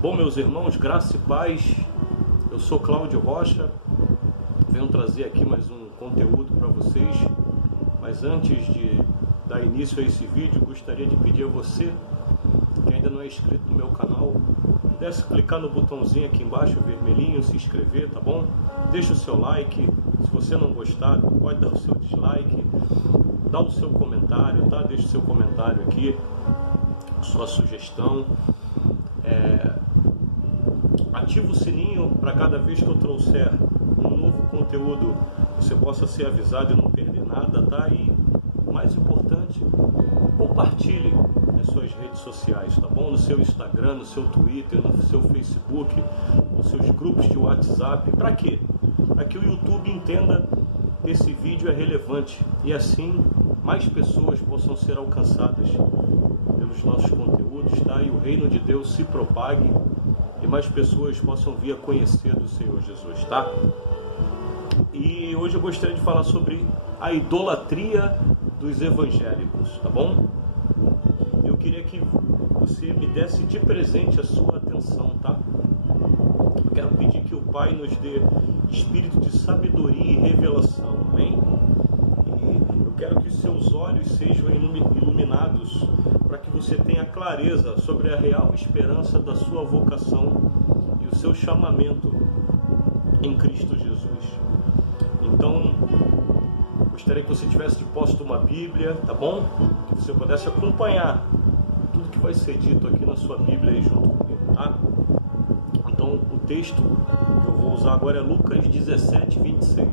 Bom, meus irmãos, graça e paz, eu sou Cláudio Rocha, venho trazer aqui mais um conteúdo para vocês, mas antes de dar início a esse vídeo, gostaria de pedir a você, que ainda não é inscrito no meu canal, pudesse clicar no botãozinho aqui embaixo, vermelhinho, se inscrever, tá bom? Deixa o seu like, se você não gostar, pode dar o seu dislike, dá o seu comentário, tá? Deixa o seu comentário aqui, sua sugestão. Ativa o sininho para cada vez que eu trouxer um novo conteúdo você possa ser avisado e não perder nada, tá? E o mais importante, compartilhe nas suas redes sociais, tá bom? No seu Instagram, no seu Twitter, no seu Facebook, nos seus grupos de WhatsApp. Para quê? Para que o YouTube entenda que esse vídeo é relevante e assim mais pessoas possam ser alcançadas pelos nossos conteúdos, tá? E o reino de Deus se propague e mais pessoas possam vir a conhecer do Senhor Jesus, tá? E hoje eu gostaria de falar sobre a idolatria dos evangélicos, tá bom? Eu queria que você me desse de presente a sua atenção, tá? Eu quero pedir que o Pai nos dê espírito de sabedoria e revelação, amém? E eu quero que os seus olhos sejam iluminados para que você tenha clareza sobre a real esperança da sua vocação e o seu chamamento em Cristo Jesus. Então, gostaria que você tivesse de posto uma Bíblia, tá bom? Que você pudesse acompanhar tudo que vai ser dito aqui na sua Bíblia aí junto comigo, tá? Então, o texto que eu vou usar agora é Lucas 17, 26.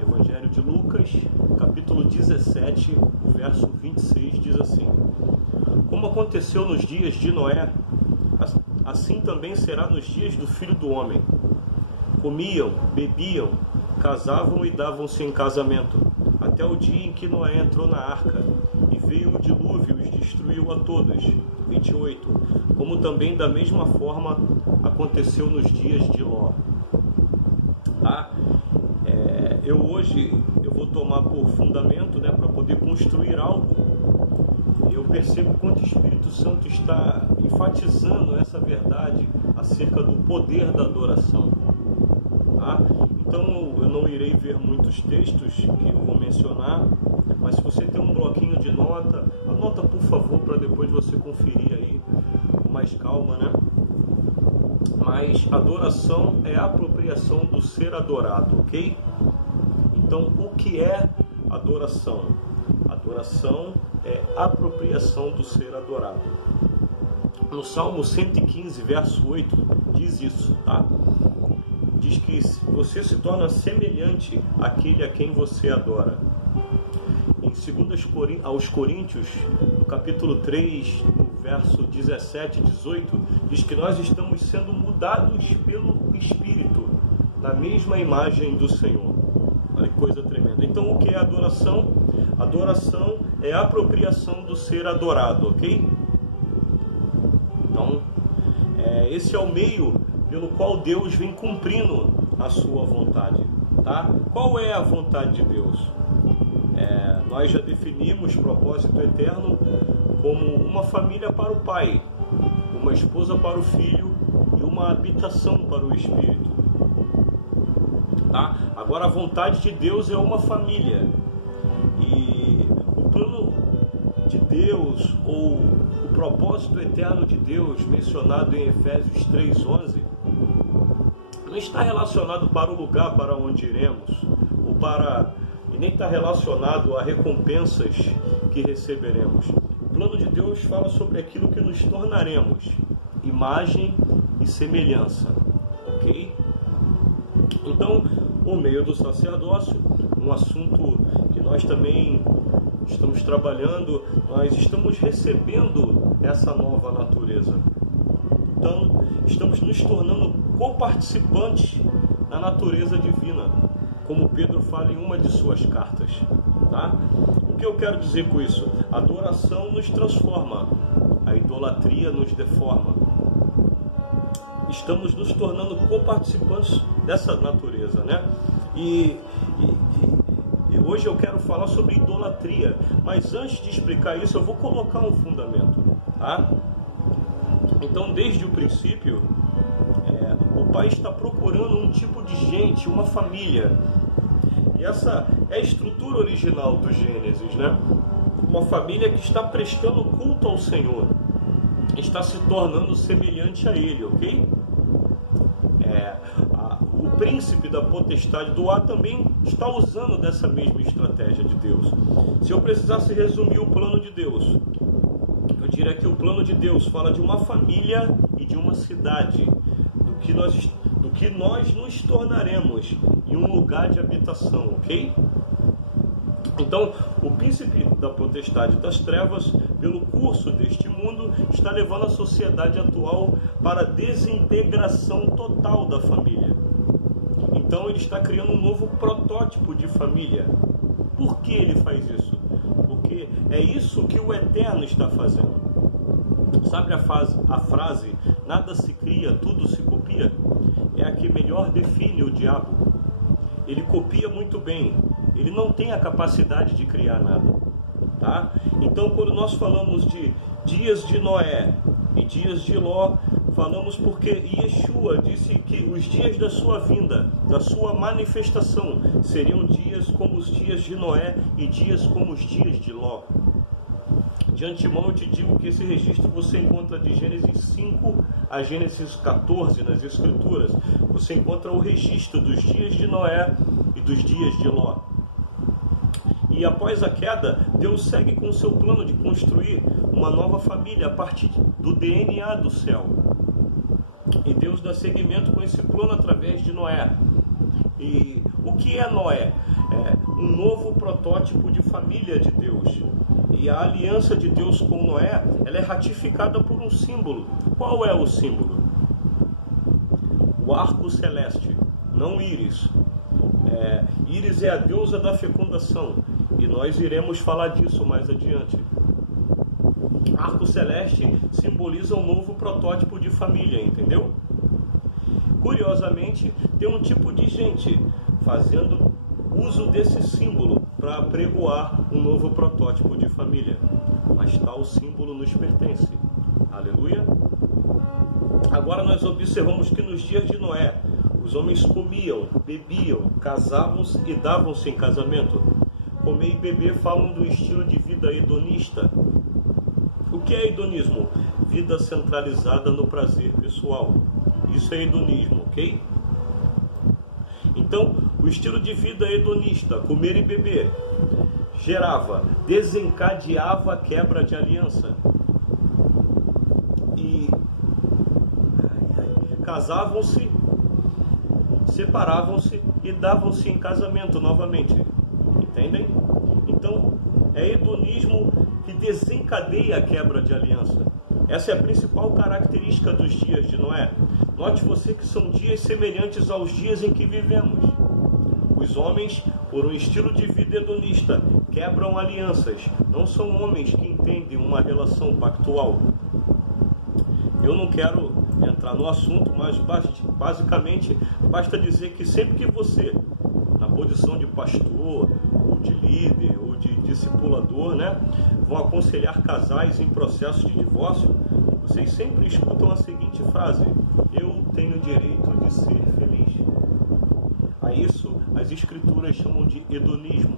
Evangelho de Lucas, capítulo 17, verso 26, diz assim: Como aconteceu nos dias de Noé, assim também será nos dias do Filho do Homem. Comiam, bebiam, casavam e davam-se em casamento, até o dia em que Noé entrou na arca, e veio o dilúvio e os destruiu a todos. 28. Como também da mesma forma aconteceu nos dias de Ló. Tá? Hoje eu vou tomar por fundamento, né, para poder construir algo. Eu percebo quanto o Espírito Santo está enfatizando essa verdade acerca do poder da adoração. Tá? Então eu não irei ver muitos textos que eu vou mencionar, mas se você tem um bloquinho de nota, anota por favor para depois você conferir aí com mais calma, né? Mas adoração é a apropriação do ser adorado, ok? Então o que é adoração? Adoração é apropriação do ser adorado. No Salmo 115, verso 8, diz isso, tá? Diz que você se torna semelhante àquele a quem você adora. Em 2 aos Coríntios, no capítulo 3, no verso 17 e 18, diz que nós estamos sendo mudados pelo Espírito, na mesma imagem do Senhor. Olha que coisa tremenda. Então o que é adoração? Adoração é a apropriação do ser adorado, ok? Então, esse é o meio pelo qual Deus vem cumprindo a sua vontade, tá? Qual é a vontade de Deus? Nós já definimos propósito eterno como uma família para o Pai, uma esposa para o Filho e uma habitação para o Espírito. Tá? Agora a vontade de Deus é uma família. E o plano de Deus, ou o propósito eterno de Deus, mencionado em Efésios 3:11, não está relacionado para o lugar para onde iremos, e nem está relacionado a recompensas que receberemos. O plano de Deus fala sobre aquilo que nos tornaremos, imagem e semelhança, ok? Então, por meio do sacerdócio, um assunto que nós também estamos trabalhando, nós estamos recebendo essa nova natureza. Então, estamos nos tornando coparticipantes da natureza divina, como Pedro fala em uma de suas cartas. Tá? O que eu quero dizer com isso? A adoração nos transforma, a idolatria nos deforma. Estamos nos tornando coparticipantes dessa natureza, né? E hoje eu quero falar sobre idolatria, mas antes de explicar isso eu vou colocar um fundamento, tá? Então, desde o princípio, o Pai está procurando um tipo de gente, uma família. E essa é a estrutura original do Gênesis, né? Uma família que está prestando culto ao Senhor, está se tornando semelhante a Ele, ok? O príncipe da potestade do ar também está usando dessa mesma estratégia de Deus. Se eu precisasse resumir o plano de Deus, eu diria que o plano de Deus fala de uma família e de uma cidade, do que nós nos tornaremos em um lugar de habitação, ok? Então, o príncipe da potestade das trevas, pelo curso deste mundo, está levando a sociedade atual para a desintegração total da família. Então, ele está criando um novo protótipo de família. Por que ele faz isso? Porque é isso que o Eterno está fazendo. Sabe a frase, nada se cria, tudo se copia? É a que melhor define o diabo. Ele copia muito bem. Ele não tem a capacidade de criar nada, tá? Então, quando nós falamos de dias de Noé e dias de Ló, falamos porque Yeshua disse que os dias da sua vinda, da sua manifestação, seriam dias como os dias de Noé e dias como os dias de Ló. De antemão eu te digo que esse registro você encontra de Gênesis 5 a Gênesis 14 nas Escrituras. Você encontra o registro dos dias de Noé e dos dias de Ló. E após a queda, Deus segue com o seu plano de construir uma nova família a partir do DNA do céu. E Deus dá seguimento com esse plano através de Noé. E o que é Noé? É um novo protótipo de família de Deus. E a aliança de Deus com Noé, ela é ratificada por um símbolo. Qual é o símbolo? O arco celeste, não Íris. Íris é a deusa da fecundação. E nós iremos falar disso mais adiante. Arco celeste simboliza um novo protótipo de família, entendeu? Curiosamente, tem um tipo de gente fazendo uso desse símbolo para apregoar um novo protótipo de família. Mas tal símbolo nos pertence. Aleluia! Agora nós observamos que nos dias de Noé, os homens comiam, bebiam, casavam-se e davam-se em casamento. Comer e beber falam do estilo de vida hedonista. O que é hedonismo? Vida centralizada no prazer pessoal. Isso é hedonismo, ok? Então, o estilo de vida hedonista, comer e beber, desencadeava a quebra de aliança. E casavam-se, separavam-se e davam-se em casamento novamente. Entendem? Então, é hedonismo que desencadeia a quebra de aliança. Essa é a principal característica dos dias de Noé. Note você que são dias semelhantes aos dias em que vivemos. Os homens, por um estilo de vida hedonista, quebram alianças. Não são homens que entendem uma relação pactual. Eu não quero entrar no assunto, mas basicamente basta dizer que sempre que você, na posição de pastor, ou de líder, ou de discipulador, né, vão aconselhar casais em processo de divórcio, vocês sempre escutam a seguinte frase: eu tenho o direito de ser feliz. A isso as escrituras chamam de hedonismo.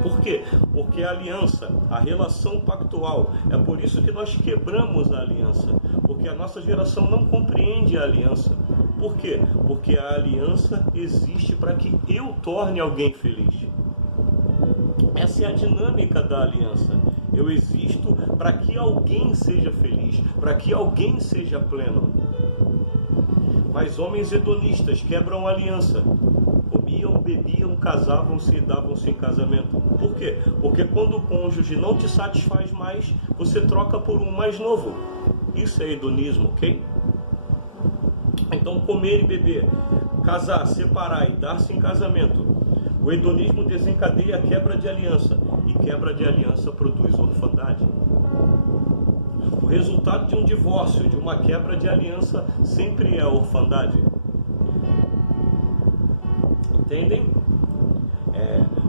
Por quê? Porque a aliança, a relação pactual, é por isso que nós quebramos a aliança, porque a nossa geração não compreende a aliança. Por quê? Porque a aliança existe para que eu torne alguém feliz. Essa é a dinâmica da aliança. Eu existo para que alguém seja feliz, para que alguém seja pleno. Mas homens hedonistas quebram a aliança. Comiam, bebiam, casavam-se e davam-se em casamento. Por quê? Porque quando o cônjuge não te satisfaz mais, você troca por um mais novo. Isso é hedonismo, ok? Então, comer e beber, casar, separar e dar-se em casamento. O hedonismo desencadeia a quebra de aliança. E quebra de aliança produz orfandade. O resultado de um divórcio, de uma quebra de aliança, sempre é a orfandade. Entendem?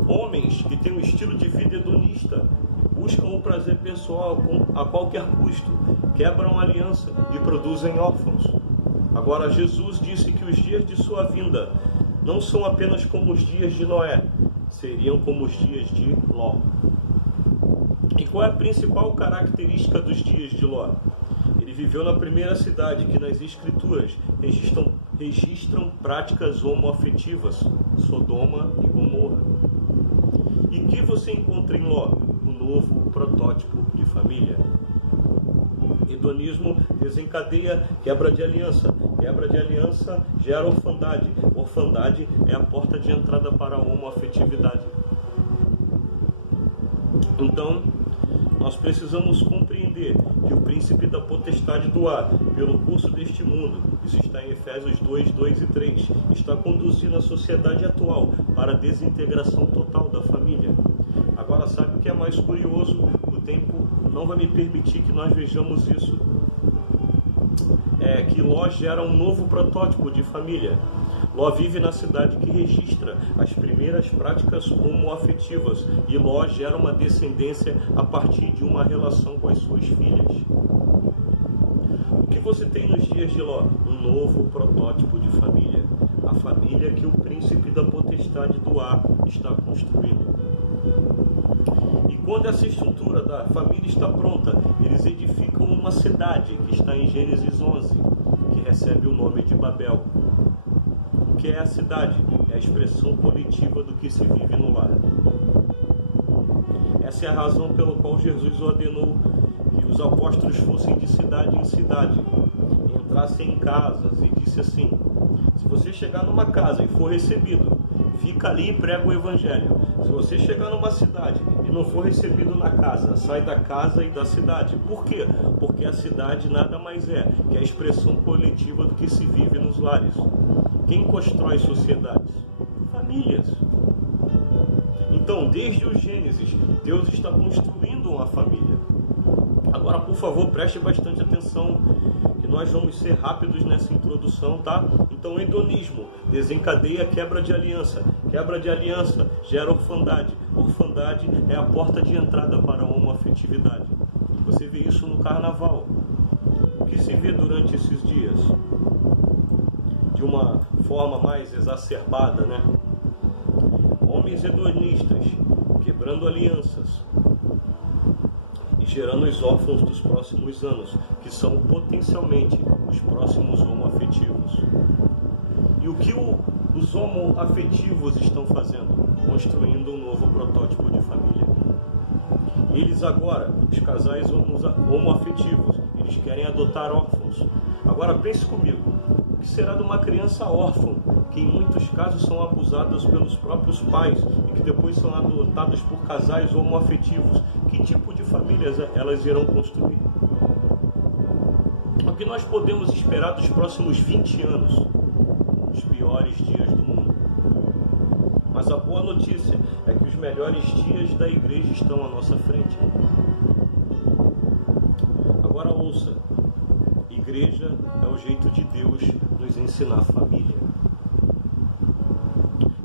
Homens que têm um estilo de vida hedonista buscam o prazer pessoal a qualquer custo, quebram a aliança e produzem órfãos. Agora, Jesus disse que os dias de sua vinda não são apenas como os dias de Noé, seriam como os dias de Ló. E qual é a principal característica dos dias de Ló? Ele viveu na primeira cidade que nas Escrituras registram práticas homoafetivas, Sodoma e Gomorra. E que você encontra em Ló? O novo protótipo de família. Hedonismo desencadeia quebra de aliança. Quebra de aliança gera orfandade. Orfandade é a porta de entrada para a homoafetividade. Então, nós precisamos compreender que o príncipe da potestade do ar, pelo curso deste mundo, isso está em Efésios 2, 2 e 3, está conduzindo a sociedade atual para a desintegração total da família. Agora, sabe o que é mais curioso? O tempo não vai me permitir que nós vejamos isso. Que Ló gera um novo protótipo de família. Ló vive na cidade que registra as primeiras práticas homoafetivas e Ló gera uma descendência a partir de uma relação com as suas filhas. O que você tem nos dias de Ló? Um novo protótipo de família. A família que o príncipe da potestade do ar está construindo. E quando essa estrutura da família está pronta, eles edificam uma cidade que está em Gênesis 11, que recebe o nome de Babel. O que é a cidade? É a expressão coletiva do que se vive no lar. Essa é a razão pela qual Jesus ordenou que os apóstolos fossem de cidade em cidade, entrassem em casas e disse assim: se você chegar numa casa e for recebido, fica ali e prega o evangelho. Se você chegar numa cidade e não for recebido na casa, sai da casa e da cidade. Por quê? Porque a cidade nada mais é que a expressão coletiva do que se vive nos lares. Quem constrói sociedades? Famílias. Então, desde o Gênesis, Deus está construindo uma família. Agora, por favor, preste bastante atenção, que nós vamos ser rápidos nessa introdução, tá? Então, hedonismo desencadeia quebra de aliança. Quebra de aliança gera orfandade. Orfandade é a porta de entrada para a homoafetividade. Você vê isso no carnaval. O que se vê durante esses dias? De uma forma mais exacerbada, né? Homens hedonistas quebrando alianças e gerando os órfãos dos próximos anos, que são potencialmente os próximos homoafetivos. E o que os homoafetivos estão fazendo? Construindo um novo protótipo de família. Eles agora, os casais homoafetivos, eles querem adotar órfãos. Agora pense comigo, o que será de uma criança órfã, que em muitos casos são abusadas pelos próprios pais e que depois são adotadas por casais homoafetivos? Que tipo de famílias elas irão construir? O que nós podemos esperar dos próximos 20 anos? Os piores dias do mundo. Mas a boa notícia é que os melhores dias da igreja estão à nossa frente. Agora ouça, igreja é o jeito de Deus nos ensinar família.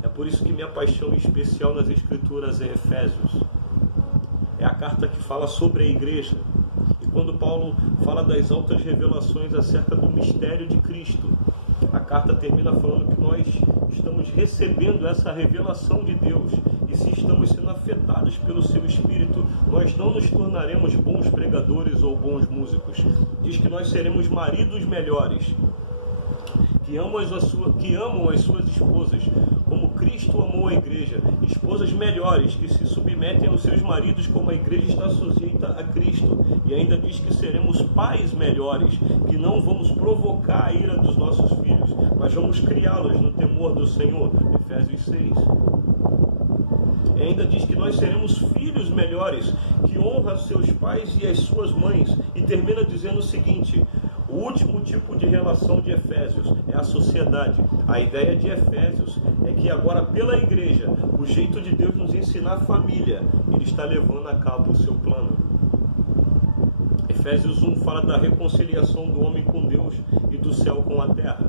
É por isso que minha paixão especial nas Escrituras é Efésios. É a carta que fala sobre a igreja. E quando Paulo fala das altas revelações acerca do mistério de Cristo, a carta termina falando que nós estamos recebendo essa revelação de Deus, e se estamos sendo afetados pelo seu Espírito, nós não nos tornaremos bons pregadores ou bons músicos. Diz que nós seremos maridos melhores, que amam as suas esposas, como Cristo amou a igreja, esposas melhores, que se submetem aos seus maridos como a igreja está sujeita a Cristo, e ainda diz que seremos pais melhores, que não vamos provocar a ira dos nossos filhos, mas vamos criá-los no temor do Senhor, Efésios 6. E ainda diz que nós seremos filhos melhores, que honram seus pais e as suas mães, e termina dizendo o seguinte: o último tipo de relação de Efésios é a sociedade. A ideia de Efésios é que agora, pela igreja, o jeito de Deus nos ensinar a família, Ele está levando a cabo o seu plano. Efésios 1 fala da reconciliação do homem com Deus e do céu com a terra.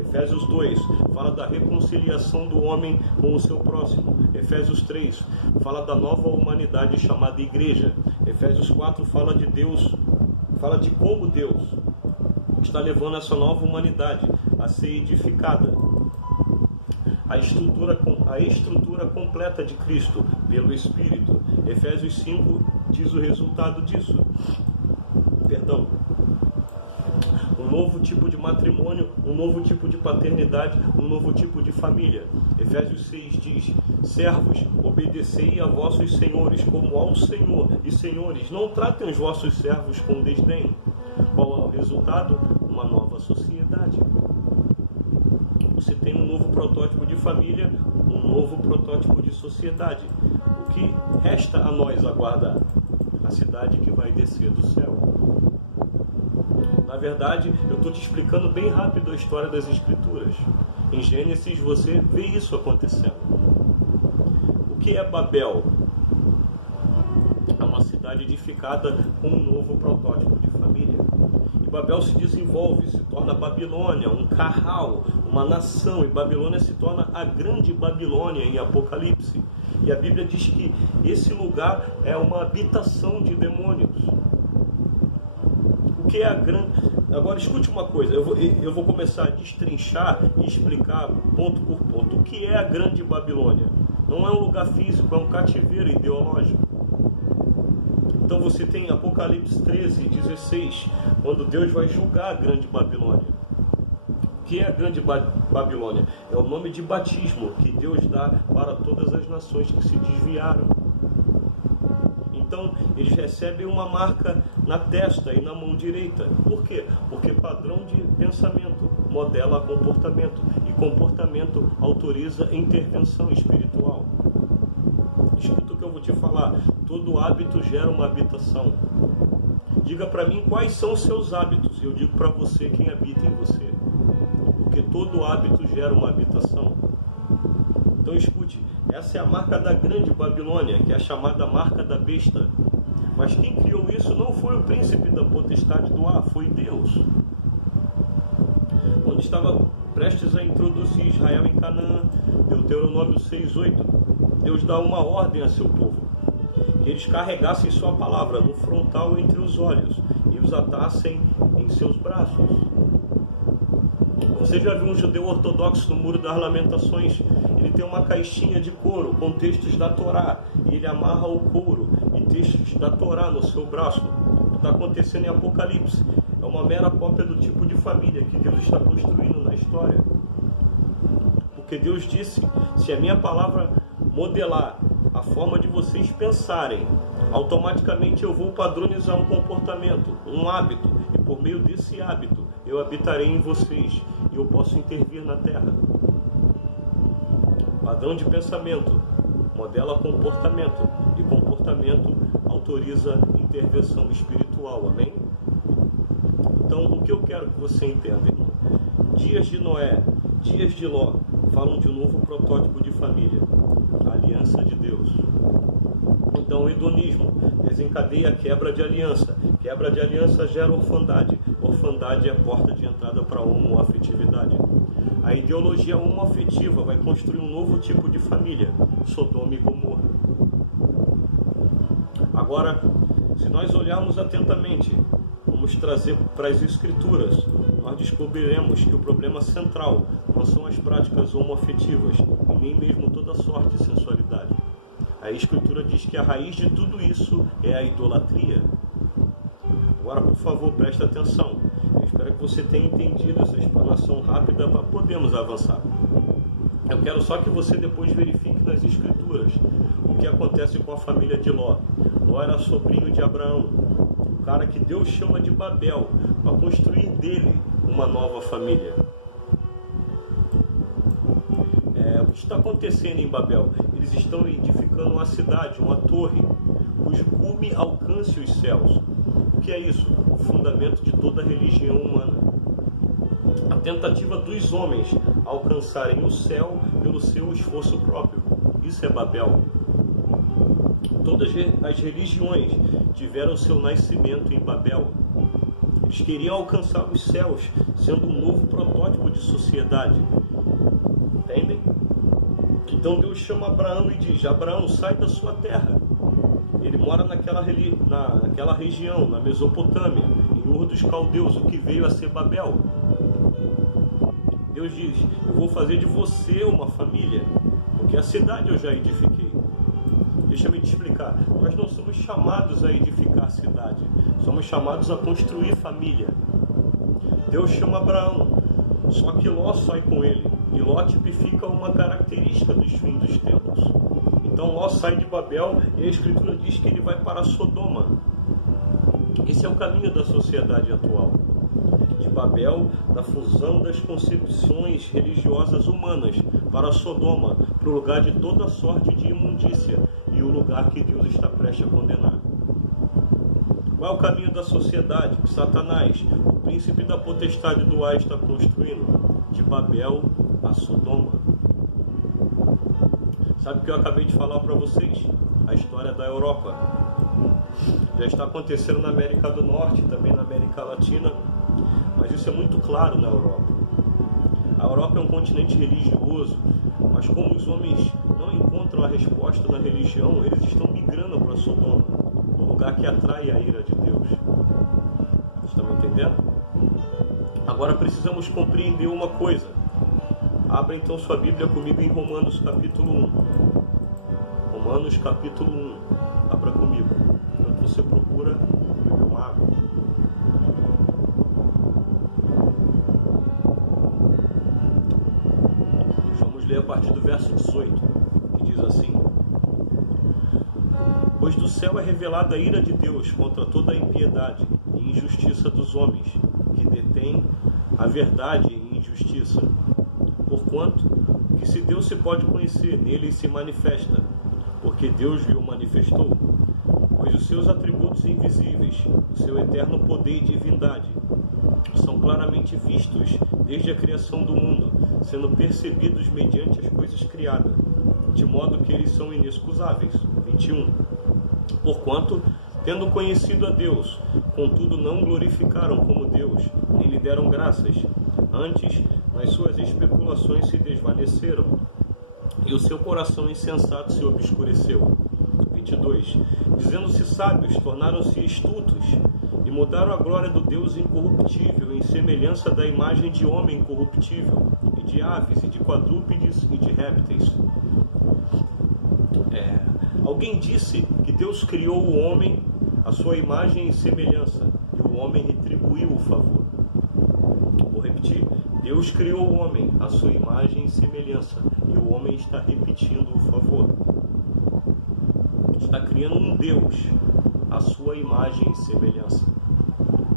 Efésios 2 fala da reconciliação do homem com o seu próximo. Efésios 3 fala da nova humanidade chamada igreja. Efésios 4 fala de Deus, fala de como Deus está levando essa nova humanidade a ser edificada. A estrutura completa de Cristo pelo Espírito. Efésios 5 diz o resultado disso. Um novo tipo de matrimônio, um novo tipo de paternidade, um novo tipo de família. Efésios 6 diz: servos, obedecei a vossos senhores como ao Senhor, e senhores, não tratem os vossos servos com desdém. Qual é o resultado? Uma nova sociedade. Você tem um novo protótipo de família, um novo protótipo de sociedade. O que resta a nós aguardar? A cidade que vai descer do céu. Na verdade, eu estou te explicando bem rápido a história das Escrituras. Em Gênesis você vê isso acontecendo. O que é Babel? É uma cidade edificada com um novo protótipo de família. E Babel se desenvolve, se torna Babilônia, um carral, uma nação. E Babilônia se torna a grande Babilônia em Apocalipse. E a Bíblia diz que esse lugar é uma habitação de demônios. O que é a grande... Agora escute uma coisa, eu vou começar a destrinchar e explicar ponto por ponto. O que é a grande Babilônia? Não é um lugar físico, é um cativeiro ideológico. Então você tem Apocalipse 13, 16, quando Deus vai julgar a grande Babilônia. O que é a grande Babilônia? É o nome de batismo que Deus dá para todas as nações que se desviaram. Então, eles recebem uma marca na testa e na mão direita. Por quê? Porque padrão de pensamento modela comportamento. E comportamento autoriza intervenção espiritual. Escuta o que eu vou te falar. Todo hábito gera uma habitação. Diga para mim quais são os seus hábitos. Eu digo para você quem habita em você. Porque todo hábito gera uma habitação. Então escute, essa é a marca da grande Babilônia, que é a chamada marca da besta. Mas quem criou isso não foi o príncipe da potestade do ar, foi Deus. Quando estava prestes a introduzir Israel em Canaã, Deuteronômio 6:8, Deus dá uma ordem a seu povo, que eles carregassem sua palavra no frontal entre os olhos e os atassem em seus braços. Você já viu um judeu ortodoxo no Muro das Lamentações? Ele tem uma caixinha de couro com textos da Torá, e ele amarra o couro e textos da Torá no seu braço. O que está acontecendo em Apocalipse é uma mera cópia do tipo de família que Deus está construindo na história. Porque Deus disse: se a minha palavra modelar a forma de vocês pensarem, automaticamente eu vou padronizar um comportamento, um hábito, e por meio desse hábito eu habitarei em vocês e eu posso intervir na terra. Padrão de pensamento modela comportamento, e comportamento autoriza intervenção espiritual, amém? Então, o que eu quero que você entenda, irmão? Dias de Noé, dias de Ló, falam de um novo protótipo de família, a aliança de Deus. Então, o hedonismo desencadeia a quebra de aliança. Quebra de aliança gera orfandade. Orfandade é a porta de entrada para a homoafetividade. A ideologia homoafetiva vai construir um novo tipo de família, Sodoma e Gomorra. Agora, se nós olharmos atentamente, vamos trazer para as Escrituras, nós descobriremos que o problema central não são as práticas homoafetivas e nem mesmo toda sorte de sensualidade. A Escritura diz que a raiz de tudo isso é a idolatria. Agora, por favor, preste atenção. Eu espero que você tenha entendido essa explanação rápida para podermos avançar. Eu quero só que você depois verifique nas Escrituras o que acontece com a família de Ló. Ló era sobrinho de Abraão, o cara que Deus chama de Babel, para construir dele uma nova família. O que está acontecendo em Babel? Eles estão edificando uma cidade, uma torre, cujo cume alcance os céus. O que é isso? O fundamento de toda a religião humana. A tentativa dos homens alcançarem o céu pelo seu esforço próprio. Isso é Babel. Todas as religiões tiveram seu nascimento em Babel. Eles queriam alcançar os céus, sendo um novo protótipo de sociedade. Entendem? Então Deus chama Abraão e diz: Abraão, sai da sua terra. Ele mora naquela região, na Mesopotâmia, em Ur dos Caldeus, o que veio a ser Babel. Deus diz: eu vou fazer de você uma família, porque a cidade eu já edifiquei. Deixa-me te explicar. Nós não somos chamados a edificar a cidade, somos chamados a construir família. Deus chama Abraão, só que Ló sai com ele, e Ló tipifica uma característica dos fins dos tempos. Então Ló sai de Babel e a Escritura diz que ele vai para Sodoma. Esse é o caminho da sociedade atual. De Babel, da fusão das concepções religiosas humanas, para Sodoma, para o lugar de toda sorte de imundícia e o lugar que Deus está prestes a condenar. Qual é o caminho da sociedade que Satanás, o príncipe da potestade do ar, está construindo? De Babel a Sodoma. Sabe o que eu acabei de falar para vocês? A história da Europa. Já está acontecendo na América do Norte, também na América Latina, mas isso é muito claro na Europa. A Europa é um continente religioso, mas como os homens não encontram a resposta na religião, eles estão migrando para Sodoma, um lugar que atrai a ira de Deus. Estão me entendendo? Agora precisamos compreender uma coisa. Abra então sua Bíblia comigo em Romanos capítulo 1. Romanos capítulo 1. Abra comigo. Enquanto você procura, bebe uma água. Vamos ler a partir do verso 18, que diz assim: pois do céu é revelada a ira de Deus contra toda a impiedade e injustiça dos homens, que detêm a verdade em injustiça. Porquanto, que se Deus se pode conhecer, nele se manifesta, porque Deus lhe o manifestou, pois os seus atributos invisíveis, o seu eterno poder e divindade, são claramente vistos desde a criação do mundo, sendo percebidos mediante as coisas criadas, de modo que eles são inexcusáveis. 21. Porquanto, tendo conhecido a Deus, contudo não glorificaram como Deus, nem lhe deram graças. Antes, nas suas especulações se desvaneceram, e o seu coração insensato se obscureceu. 22. Dizendo-se sábios, tornaram-se estultos, e mudaram a glória do Deus incorruptível em semelhança da imagem de homem corruptível, e de aves, e de quadrúpedes, e de répteis. Alguém disse que Deus criou o homem à sua imagem e semelhança, e o homem retribuiu o favor. Vou repetir. Deus criou o homem à sua imagem e semelhança, e o homem está repetindo o favor. Está criando um Deus à sua imagem e semelhança.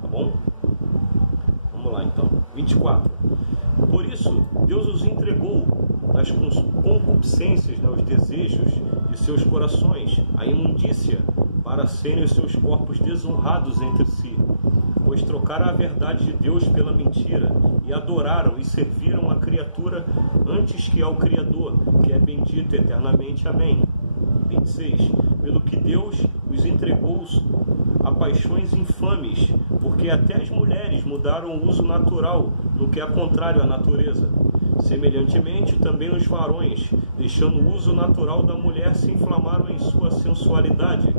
Tá bom? Vamos lá então. 24. Por isso, Deus os entregou nas concupiscências, os desejos de seus corações, a imundícia, para serem os seus corpos desonrados entre si, pois trocaram a verdade de Deus pela mentira, e adoraram e serviram a criatura antes que ao Criador, que é bendito eternamente. Amém. 26. Pelo que Deus os entregou a paixões infames, porque até as mulheres mudaram o uso natural, no que é contrário à natureza. Semelhantemente, também os varões, deixando o uso natural da mulher, se inflamaram em sua sensualidade,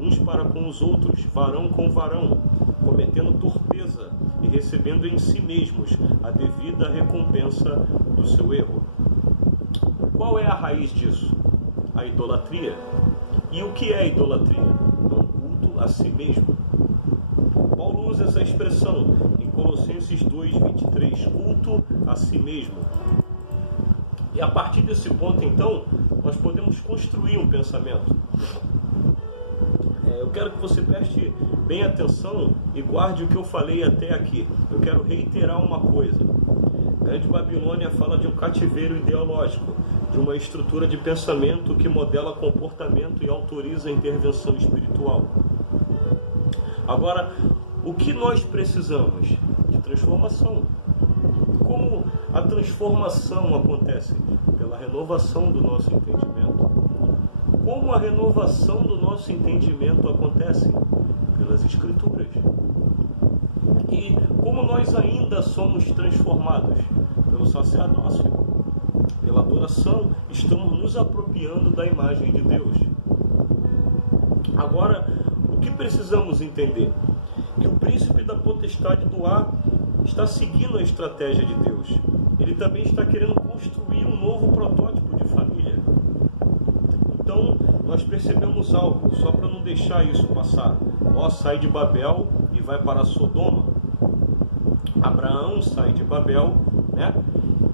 uns para com os outros, varão com varão, cometendo torpeza e recebendo em si mesmos a devida recompensa do seu erro. Qual é a raiz disso? A idolatria. E o que é idolatria? Um culto a si mesmo. Paulo usa essa expressão em Colossenses 2:23, culto a si mesmo. E a partir desse ponto, então, nós podemos construir um pensamento. Eu quero que você preste bem atenção e guarde o que eu falei até aqui. Eu quero reiterar uma coisa. Grande Babilônia fala de um cativeiro ideológico, de uma estrutura de pensamento que modela comportamento e autoriza a intervenção espiritual. Agora, o que nós precisamos? De transformação. Como a transformação acontece? Pela renovação do nosso entendimento. Como a renovação do nosso entendimento acontece? Pelas Escrituras. E como nós ainda somos transformados? Pelo sacerdócio, pela adoração, estamos nos apropriando da imagem de Deus. Agora, o que precisamos entender? Que o príncipe da potestade do ar está seguindo a estratégia de Deus. Ele também está querendo construir um novo protótipo de família. Então, nós percebemos algo, só para não deixar isso passar. Ló sai de Babel e vai para Sodoma. Abraão sai de Babel, né?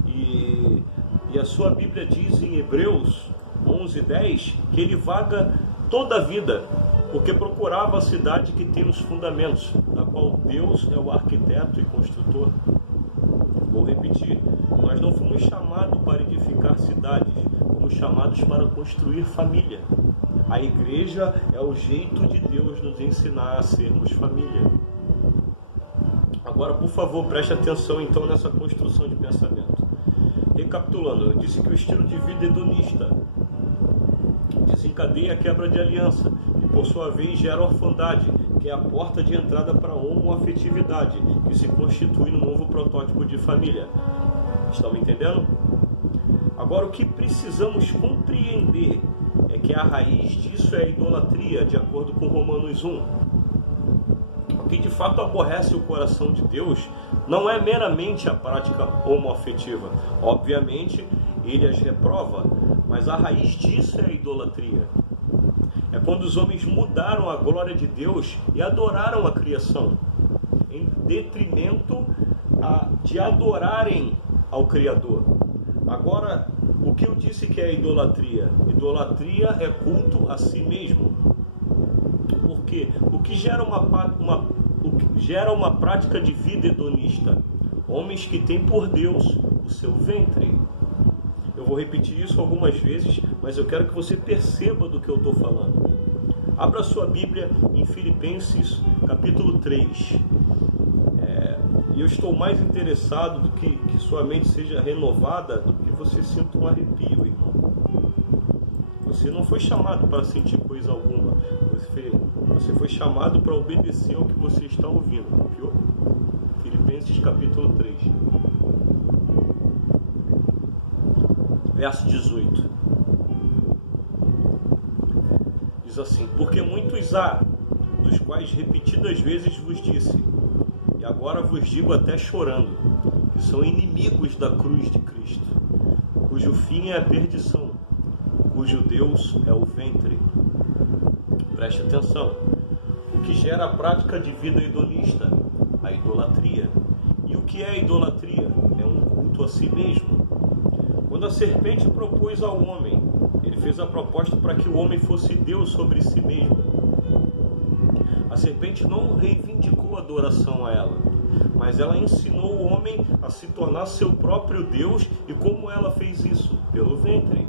E a sua Bíblia diz em Hebreus 11:10 que ele vaga toda a vida, porque procurava a cidade que tem os fundamentos, da qual Deus é o arquiteto e construtor. Vou repetir, nós não fomos chamados para edificar cidades, fomos chamados para construir família. A igreja é o jeito de Deus nos ensinar a sermos família. Agora, por favor, preste atenção então nessa construção de pensamento. Recapitulando, eu disse que o estilo de vida hedonista desencadeia a quebra de aliança, que por sua vez gera orfandade, que é a porta de entrada para a homoafetividade, que se constitui no novo protótipo de família. Estão me entendendo? Agora, o que precisamos compreender é que a raiz disso é a idolatria, de acordo com Romanos 1. O que de fato aborrece o coração de Deus não é meramente a prática homoafetiva. Obviamente, ele as reprova, mas a raiz disso é a idolatria. É quando os homens mudaram a glória de Deus e adoraram a criação, em detrimento de adorarem ao Criador. Agora, o que eu disse que é idolatria? Idolatria é culto a si mesmo. Por quê? O que gera uma prática de vida hedonista? Homens que têm por Deus o seu ventre. Eu vou repetir isso algumas vezes, mas eu quero que você perceba do que eu estou falando. Abra sua Bíblia em Filipenses capítulo 3. E eu estou mais interessado do que sua mente seja renovada do que você sinta um arrepio, irmão. Você não foi chamado para sentir coisa alguma. Você foi chamado para obedecer ao que você está ouvindo, viu? Filipenses capítulo 3. Verso 18. Diz assim: porque muitos há, dos quais repetidas vezes vos disse, e agora vos digo até chorando, que são inimigos da cruz de Cristo, cujo fim é a perdição, cujo Deus é o ventre. Preste atenção. O que gera a prática de vida hedonista? A idolatria. E o que é a idolatria? É um culto a si mesmo. Quando a serpente propôs ao homem, ele fez a proposta para que o homem fosse Deus sobre si mesmo. A serpente não reivindicou adoração a ela, mas ela ensinou o homem a se tornar seu próprio Deus. E como ela fez isso? Pelo ventre.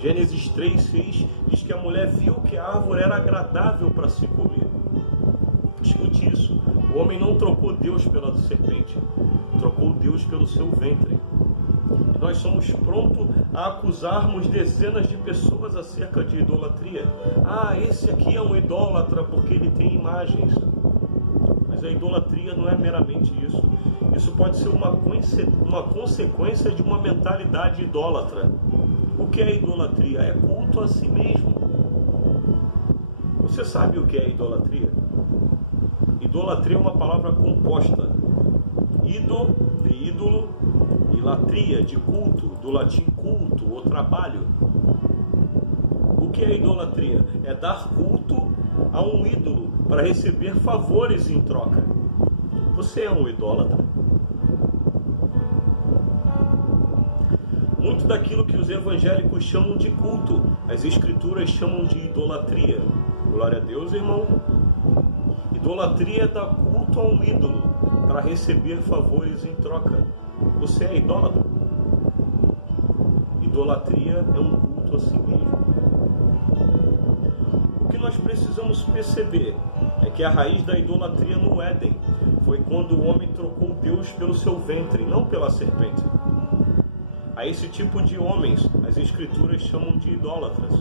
Gênesis 3:6 diz que a mulher viu que a árvore era agradável para se comer. Escute isso. O homem não trocou Deus pela serpente, trocou Deus pelo seu ventre. E nós somos prontos a acusarmos dezenas de pessoas acerca de idolatria. Ah, esse aqui é um idólatra porque ele tem imagens. Mas a idolatria não é meramente isso. Isso pode ser uma consequência de uma mentalidade idólatra. O que é idolatria? É culto a si mesmo. Você sabe o que é idolatria? Idolatria é uma palavra composta. Ido, de ídolo, e latria, de culto, do latim culto, ou trabalho. O que é idolatria? É dar culto a um ídolo para receber favores em troca. Você é um idólatra? Muito daquilo que os evangélicos chamam de culto, as escrituras chamam de idolatria. Glória a Deus, irmão. Idolatria é dar culto a um ídolo para receber favores em troca. Você é idólatra? Idolatria é um culto a si mesmo. O que nós precisamos perceber é que a raiz da idolatria no Éden foi quando o homem trocou Deus pelo seu ventre, não pela serpente. A esse tipo de homens, as escrituras chamam de idólatras.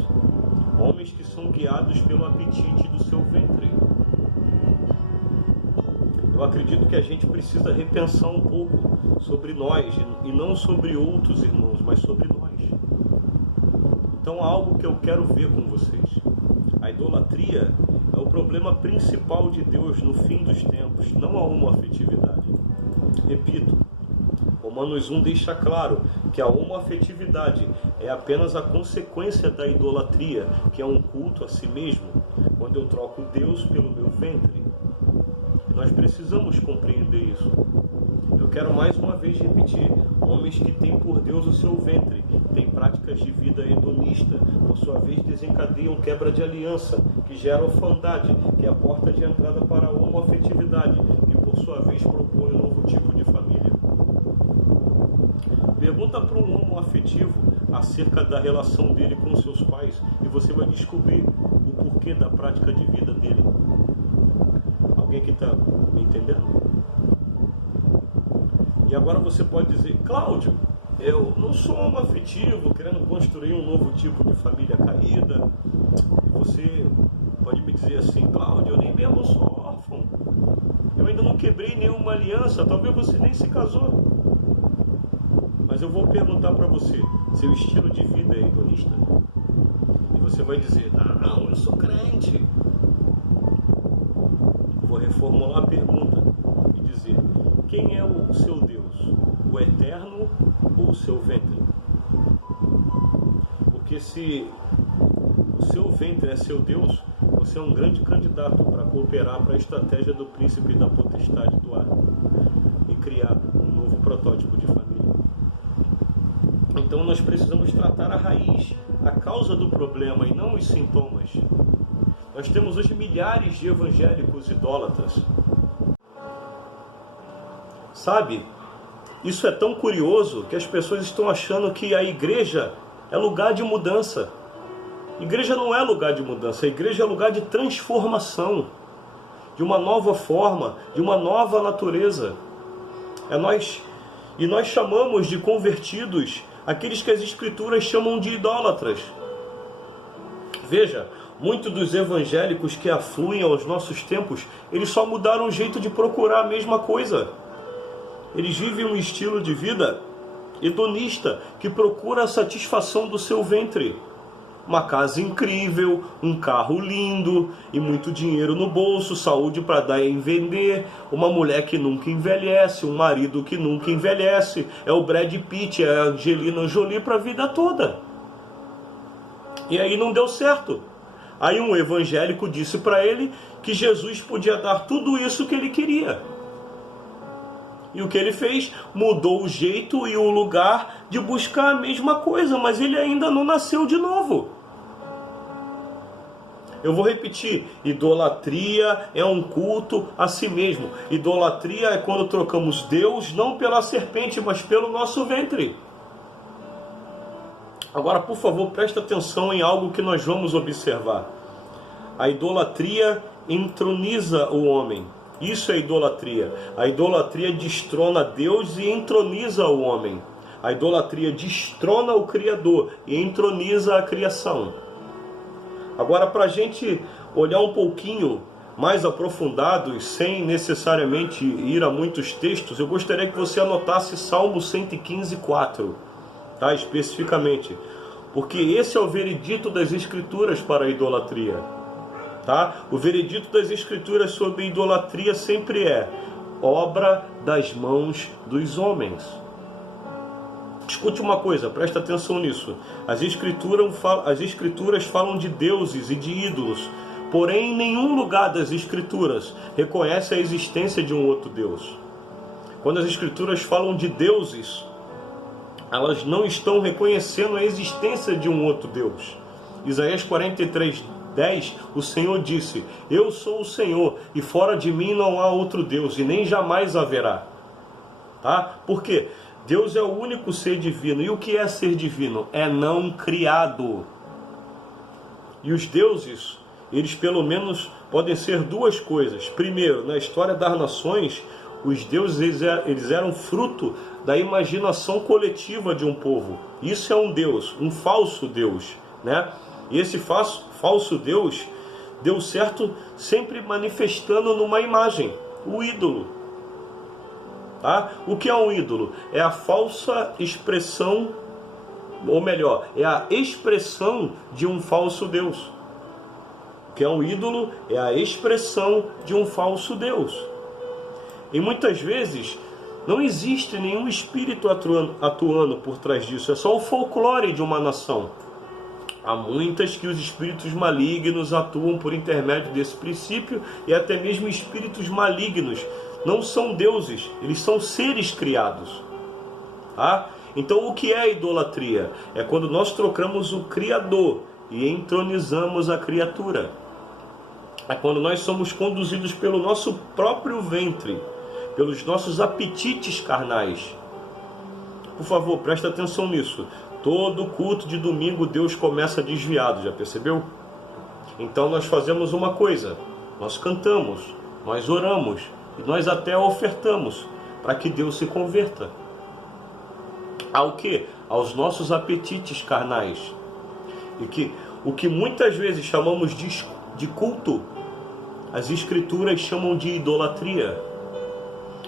Homens que são guiados pelo apetite do seu ventre. eu acredito que a gente precisa repensar um pouco sobre nós, e não sobre outros irmãos, mas sobre nós. Então, há algo que eu quero ver com vocês. A idolatria é o problema principal de Deus no fim dos tempos, não a homoafetividade. Repito, Romanos 1 deixa claro que a homoafetividade é apenas a consequência da idolatria, que é um culto a si mesmo, quando eu troco Deus pelo meu ventre. E nós precisamos compreender isso. Eu quero mais uma vez repetir: homens que têm por Deus o seu ventre, têm práticas de vida hedonista, por sua vez desencadeiam quebra de aliança, que gera orfandade, que é a porta de entrada para a homoafetividade, e por sua vez propõe um novo tipo de família. Pergunta para um homoafetivo acerca da relação dele com seus pais, e você vai descobrir o porquê da prática de vida dele. Alguém que está me entendendo? E agora você pode dizer: Cláudio, eu não sou homoafetivo, querendo construir um novo tipo de família caída. E você pode me dizer assim: Cláudio, eu nem mesmo sou órfão, eu ainda não quebrei nenhuma aliança, talvez você nem se casou. Mas eu vou perguntar para você: seu estilo de vida é hedonista? E você vai dizer: não, eu sou crente. Vou reformular a pergunta e dizer: quem é o seu Deus? O eterno ou o seu ventre? Porque se o seu ventre é seu Deus, você é um grande candidato para cooperar para a estratégia do príncipe da potestade do ar e criar um novo protótipo de família. Então nós precisamos tratar a raiz, a causa do problema e não os sintomas. Nós temos hoje milhares de evangélicos idólatras. Sabe, isso é tão curioso que as pessoas estão achando que a igreja é lugar de mudança. Igreja não é lugar de mudança, a igreja é lugar de transformação, de uma nova forma, de uma nova natureza. E nós chamamos de convertidos aqueles que as escrituras chamam de idólatras. Veja, muitos dos evangélicos que afluem aos nossos tempos, eles só mudaram o jeito de procurar a mesma coisa. Eles vivem um estilo de vida hedonista, que procura a satisfação do seu ventre. Uma casa incrível, um carro lindo e muito dinheiro no bolso, saúde para dar e vender, uma mulher que nunca envelhece, um marido que nunca envelhece, é o Brad Pitt, é a Angelina Jolie para a vida toda. E aí não deu certo. Aí um evangélico disse para ele que Jesus podia dar tudo isso que ele queria. E o que ele fez? Mudou o jeito e o lugar de buscar a mesma coisa, mas ele ainda não nasceu de novo. Eu vou repetir: idolatria é um culto a si mesmo. Idolatria é quando trocamos Deus não pela serpente, mas pelo nosso ventre. Agora, por favor, preste atenção em algo que nós vamos observar. A idolatria entroniza o homem. Isso é idolatria. A idolatria destrona Deus e entroniza o homem. A idolatria destrona o Criador e entroniza a criação. Agora, para a gente olhar um pouquinho mais aprofundado, sem necessariamente ir a muitos textos, eu gostaria que você anotasse Salmo 115:4, tá? Especificamente, porque esse é o veredito das Escrituras para a idolatria. Tá? O veredito das Escrituras sobre idolatria sempre é obra das mãos dos homens. Escute uma coisa, presta atenção nisso. As Escrituras falam de deuses e de ídolos, porém em nenhum lugar das Escrituras reconhece a existência de um outro Deus. Quando as Escrituras falam de deuses, elas não estão reconhecendo a existência de um outro Deus. Isaías 43:10, o Senhor disse: eu sou o Senhor, e fora de mim não há outro Deus, e nem jamais haverá. Tá? Por quê? Deus é o único ser divino. E o que é ser divino? É não criado. E os deuses, eles pelo menos podem ser duas coisas. Primeiro, na história das nações, os deuses eles eram fruto da imaginação coletiva de um povo. Isso é um Deus, um falso Deus, né? E esse falso Deus deu certo sempre manifestando numa imagem. o ídolo. Tá? O que é um ídolo? É a falsa expressão, ou melhor, é a expressão de um falso Deus. O que é um ídolo? É a expressão de um falso Deus. E muitas vezes não existe nenhum espírito atuando por trás disso, é só o folclore de uma nação. Há muitas que os espíritos malignos atuam por intermédio desse princípio, e até mesmo espíritos malignos não são deuses, eles são seres criados. Tá? Então o que é a idolatria? É quando nós trocamos o Criador e entronizamos a criatura. É quando nós somos conduzidos pelo nosso próprio ventre, pelos nossos apetites carnais. Por favor, presta atenção nisso. Todo culto de domingo Deus começa desviado, já percebeu? Então nós fazemos uma coisa, nós cantamos, nós oramos, e nós até ofertamos para que Deus se converta. Ao quê? Aos nossos apetites carnais. E que o que muitas vezes chamamos de culto, as escrituras chamam de idolatria.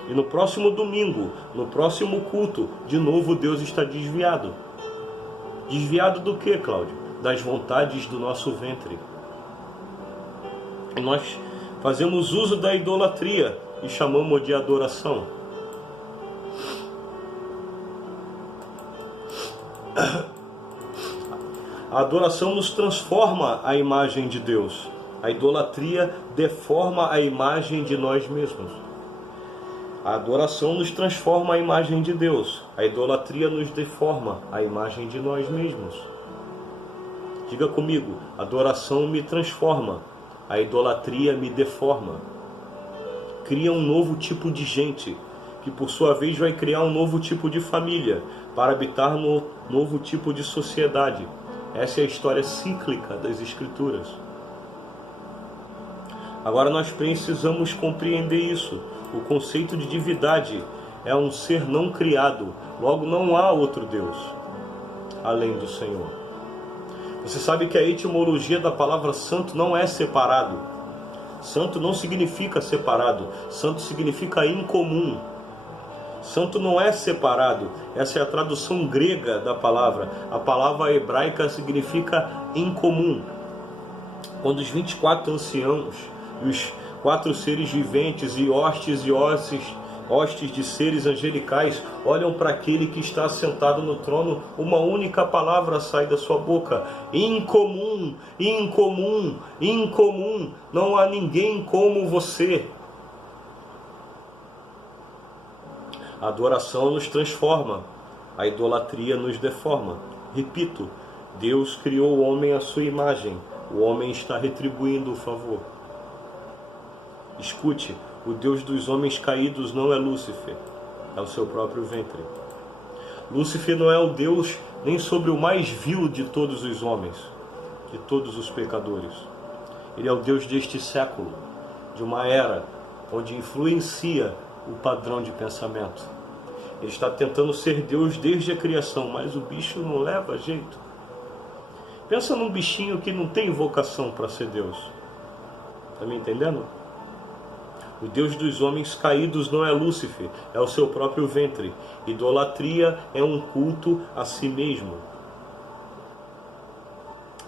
E no próximo domingo, no próximo culto, de novo Deus está desviado. Desviado do que, Cláudio? Das vontades do nosso ventre. E nós fazemos uso da idolatria e chamamos de adoração. A adoração nos transforma a imagem de Deus. A idolatria deforma a imagem de nós mesmos. A adoração nos transforma a imagem de Deus. A idolatria nos deforma a imagem de nós mesmos. Diga comigo, a adoração me transforma, a idolatria me deforma. Cria um novo tipo de gente, que por sua vez vai criar um novo tipo de família, para habitar no novo tipo de sociedade. Essa é a história cíclica das Escrituras. Agora nós precisamos compreender isso. O conceito de divindade é um ser não criado, logo não há outro Deus além do Senhor. Você sabe que a etimologia da palavra santo não é separado. Santo não significa separado, santo significa incomum. Santo não é separado, essa é a tradução grega da palavra. A palavra hebraica significa incomum. Quando os 24 anciãos e os 4 seres viventes e hostes de seres angelicais olham para aquele que está sentado no trono, uma única palavra sai da sua boca: incomum, incomum, incomum, não há ninguém como você. A adoração nos transforma, a idolatria nos deforma. Repito, Deus criou o homem à sua imagem, o homem está retribuindo o favor. Escute, o Deus dos homens caídos não é Lúcifer, é o seu próprio ventre. Lúcifer não é o Deus nem sobre o mais vil de todos os homens, de todos os pecadores. Ele é o Deus deste século, de uma era onde influencia o padrão de pensamento. Ele está tentando ser Deus desde a criação, mas o bicho não leva jeito. Pensa num bichinho que não tem vocação para ser Deus. Está me entendendo? O Deus dos homens caídos não é Lúcifer, é o seu próprio ventre. Idolatria é um culto a si mesmo.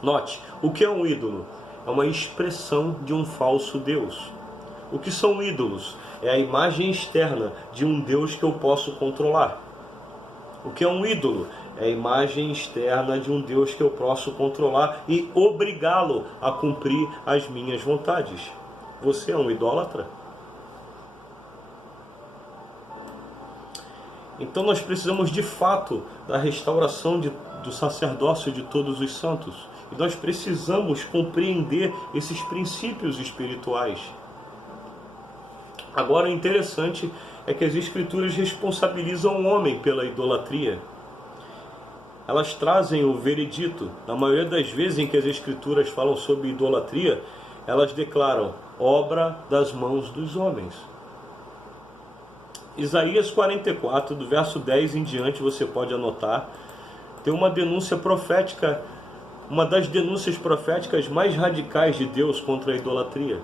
Note, o que é um ídolo? É uma expressão de um falso Deus. O que são ídolos? É a imagem externa de um Deus que eu posso controlar. O que é um ídolo? É a imagem externa de um Deus que eu posso controlar e obrigá-lo a cumprir as minhas vontades. Você é um idólatra? Então nós precisamos de fato da restauração do sacerdócio de todos os santos. E nós precisamos compreender esses princípios espirituais. Agora o interessante é que as Escrituras responsabilizam o homem pela idolatria. Elas trazem o veredito. Na maioria das vezes em que as Escrituras falam sobre idolatria, elas declaram obra das mãos dos homens. Isaías 44, do verso 10 em diante, você pode anotar, tem uma denúncia profética, uma das denúncias proféticas mais radicais de Deus contra a idolatria.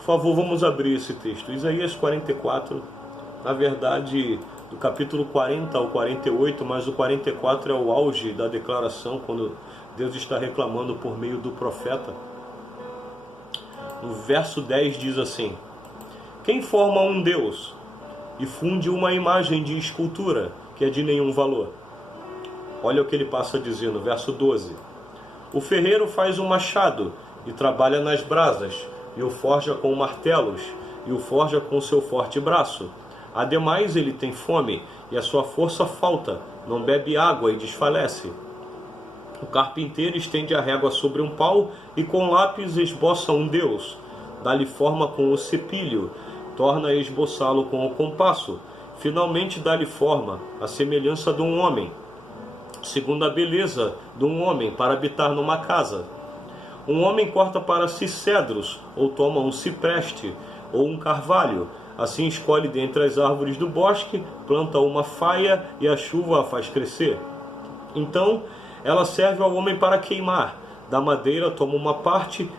Por favor, vamos abrir esse texto. Isaías 44, na verdade, do capítulo 40 ao 48, mas o 44 é o auge da declaração, quando Deus está reclamando por meio do profeta. No verso 10 diz assim: quem forma um Deus e funde uma imagem de escultura que é de nenhum valor? Olha o que ele passa a dizer no verso 12: o ferreiro faz um machado e trabalha nas brasas, e o forja com martelos, e o forja com seu forte braço. Ademais ele tem fome, e a sua força falta, não bebe água e desfalece. O carpinteiro estende a régua sobre um pau, e com lápis esboça um Deus. Dá-lhe forma com o cepilho, torna a esboçá-lo com o compasso. Finalmente dá-lhe forma, a semelhança de um homem, segundo a beleza de um homem, para habitar numa casa. Um homem corta para si cedros, ou toma um cipreste, ou um carvalho. Assim escolhe dentre as árvores do bosque, planta uma faia, e a chuva a faz crescer. Então ela serve ao homem para queimar. Da madeira toma uma parte,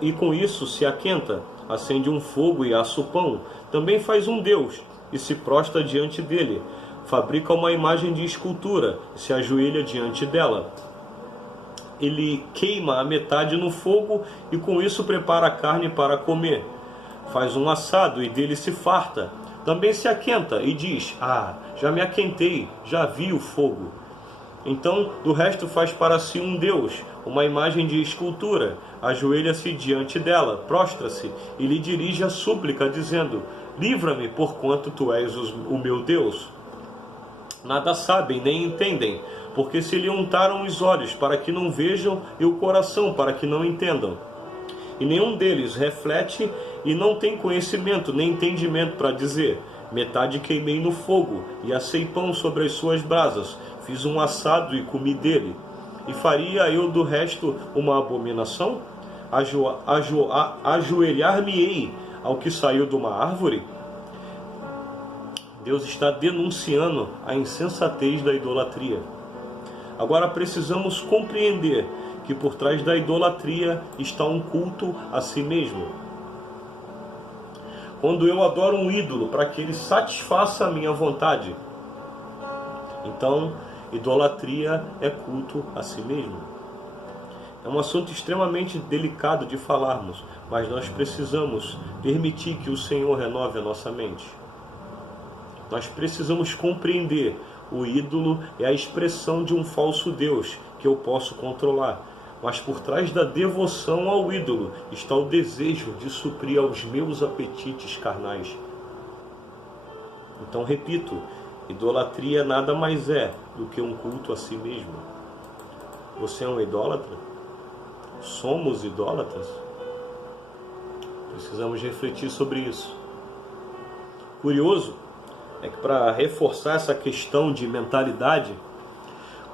e com isso se aquenta. Acende um fogo e assa o pão. Também faz um Deus, e se prostra diante dele. Fabrica uma imagem de escultura, e se ajoelha diante dela. Ele queima a metade no fogo, e com isso prepara a carne para comer. Faz um assado, e dele se farta. Também se aquenta, e diz: já me aquentei, já vi o fogo. Então do resto faz para si um Deus, uma imagem de escultura. Ajoelha-se diante dela, prostra-se, e lhe dirige a súplica, dizendo: livra-me, porquanto tu és o meu Deus. Nada sabem, nem entendem, porque se lhe untaram os olhos para que não vejam, e o coração para que não entendam. E nenhum deles reflete, e não tem conhecimento nem entendimento para dizer: metade queimei no fogo, e assei pão sobre as suas brasas, fiz um assado e comi dele. E faria eu do resto uma abominação? Ajoelhar-me-ei ao que saiu de uma árvore? Deus está denunciando a insensatez da idolatria. Agora precisamos compreender que por trás da idolatria está um culto a si mesmo. Quando eu adoro um ídolo para que ele satisfaça a minha vontade, então idolatria é culto a si mesmo. É um assunto extremamente delicado de falarmos, mas nós precisamos permitir que o Senhor renove a nossa mente. Nós precisamos compreender: o ídolo é a expressão de um falso Deus que eu posso controlar. Mas por trás da devoção ao ídolo está o desejo de suprir aos meus apetites carnais. Então repito, idolatria nada mais é do que um culto a si mesmo. Você é um idólatra? Somos idólatras? Precisamos refletir sobre isso. Curioso é que, para reforçar essa questão de mentalidade,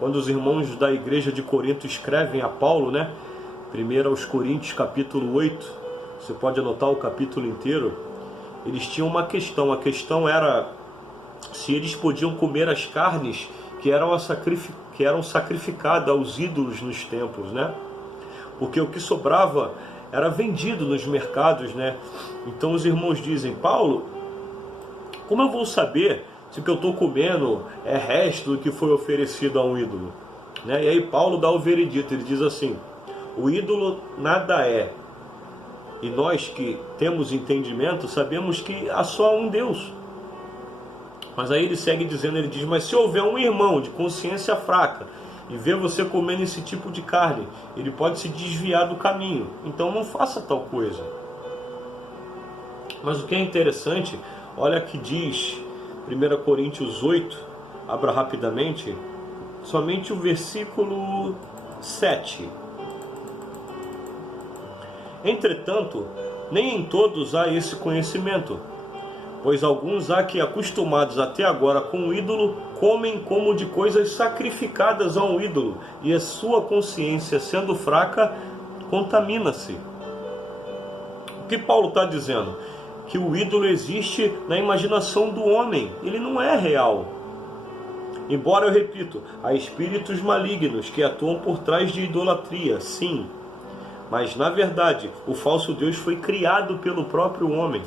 quando os irmãos da igreja de Corinto escrevem a Paulo, 1 aos Coríntios capítulo 8, você pode anotar o capítulo inteiro, eles tinham uma questão. A questão era se eles podiam comer as carnes que eram sacrificadas aos ídolos nos templos, porque o que sobrava era vendido nos mercados, Então os irmãos dizem: Paulo, como eu vou saber se o que eu estou comendo é resto do que foi oferecido a um ídolo? E aí Paulo dá o veredito, ele diz assim: o ídolo nada é, e nós que temos entendimento sabemos que há só um Deus. Mas aí ele segue dizendo, ele diz: mas se houver um irmão de consciência fraca e ver você comendo esse tipo de carne, ele pode se desviar do caminho, então não faça tal coisa. Mas o que é interessante, olha que diz 1 Coríntios 8, abra rapidamente, somente o versículo 7. Entretanto, nem em todos há esse conhecimento, pois alguns há que, acostumados até agora com o ídolo, comem como de coisas sacrificadas a um ídolo, e a sua consciência, sendo fraca, contamina-se. O que Paulo está dizendo? Que o ídolo existe na imaginação do homem, ele não é real. Embora, eu repito, há espíritos malignos que atuam por trás de idolatria, sim, Mas, na verdade, o falso Deus foi criado pelo próprio homem.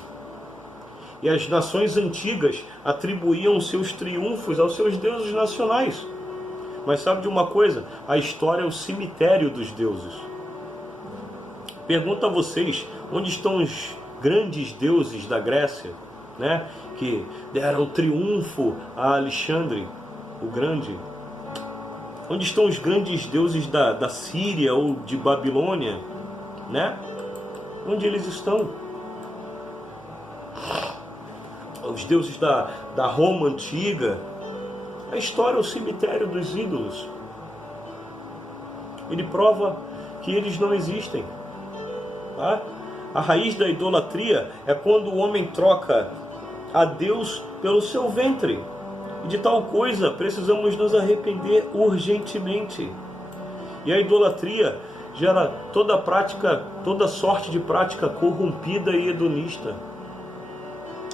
E as nações antigas atribuíam seus triunfos aos seus deuses nacionais. Mas sabe de uma coisa? A história é o cemitério dos deuses. Pergunto a vocês, onde estão os grandes deuses da Grécia, né? Que deram triunfo a Alexandre o Grande? Onde estão os grandes deuses da Síria ou de Babilônia, né? Onde eles estão? Os deuses da Roma antiga. A história é o cemitério dos ídolos. Ele prova que eles não existem. Tá? A raiz da idolatria é quando o homem troca a Deus pelo seu ventre. E de tal coisa precisamos nos arrepender urgentemente. E a idolatria gera toda sorte de prática corrompida e hedonista.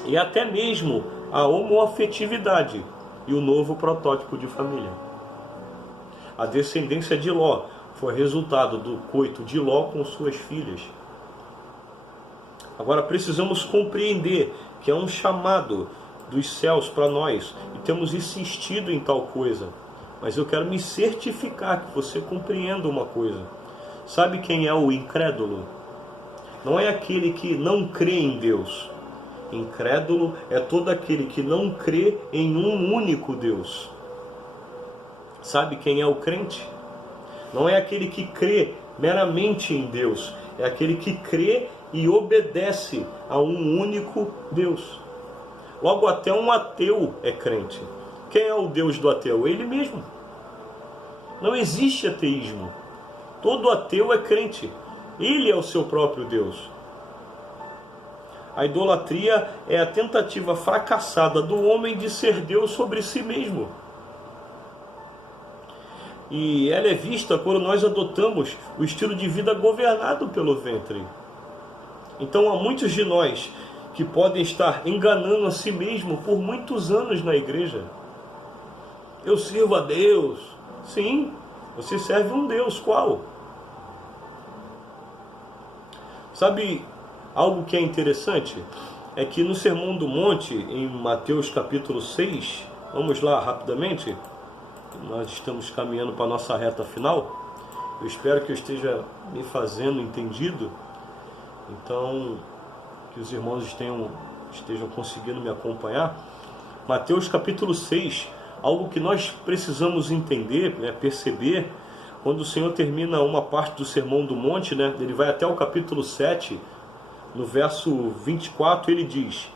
E até mesmo a homoafetividade e o novo protótipo de família. A descendência de Ló foi resultado do coito de Ló com suas filhas. Agora precisamos compreender que é um chamado dos céus para nós e temos insistido em tal coisa. Mas eu quero me certificar que você compreenda uma coisa. Sabe quem é o incrédulo? Não é aquele que não crê em Deus. Incrédulo é todo aquele que não crê em um único Deus. Sabe quem é o crente? Não é aquele que crê meramente em Deus. É aquele que crê e obedece a um único Deus. Logo, até um ateu é crente. Quem é o Deus do ateu? Ele mesmo. Não existe ateísmo. Todo ateu é crente. Ele é o seu próprio Deus. A idolatria é a tentativa fracassada do homem de ser Deus sobre si mesmo. E ela é vista quando nós adotamos o estilo de vida governado pelo ventre. Então há muitos de nós que podem estar enganando a si mesmo por muitos anos na igreja. Eu sirvo a Deus. Sim, você serve um Deus. Qual? Sabe algo que é interessante? É que no Sermão do Monte, em Mateus capítulo 6, vamos lá rapidamente, nós estamos caminhando para a nossa reta final. Eu espero que eu esteja me fazendo entendido. Então, que os irmãos estejam conseguindo me acompanhar. Mateus capítulo 6, algo que nós precisamos entender, perceber, quando o Senhor termina uma parte do Sermão do Monte, ele vai até o capítulo 7, no verso 24, ele diz: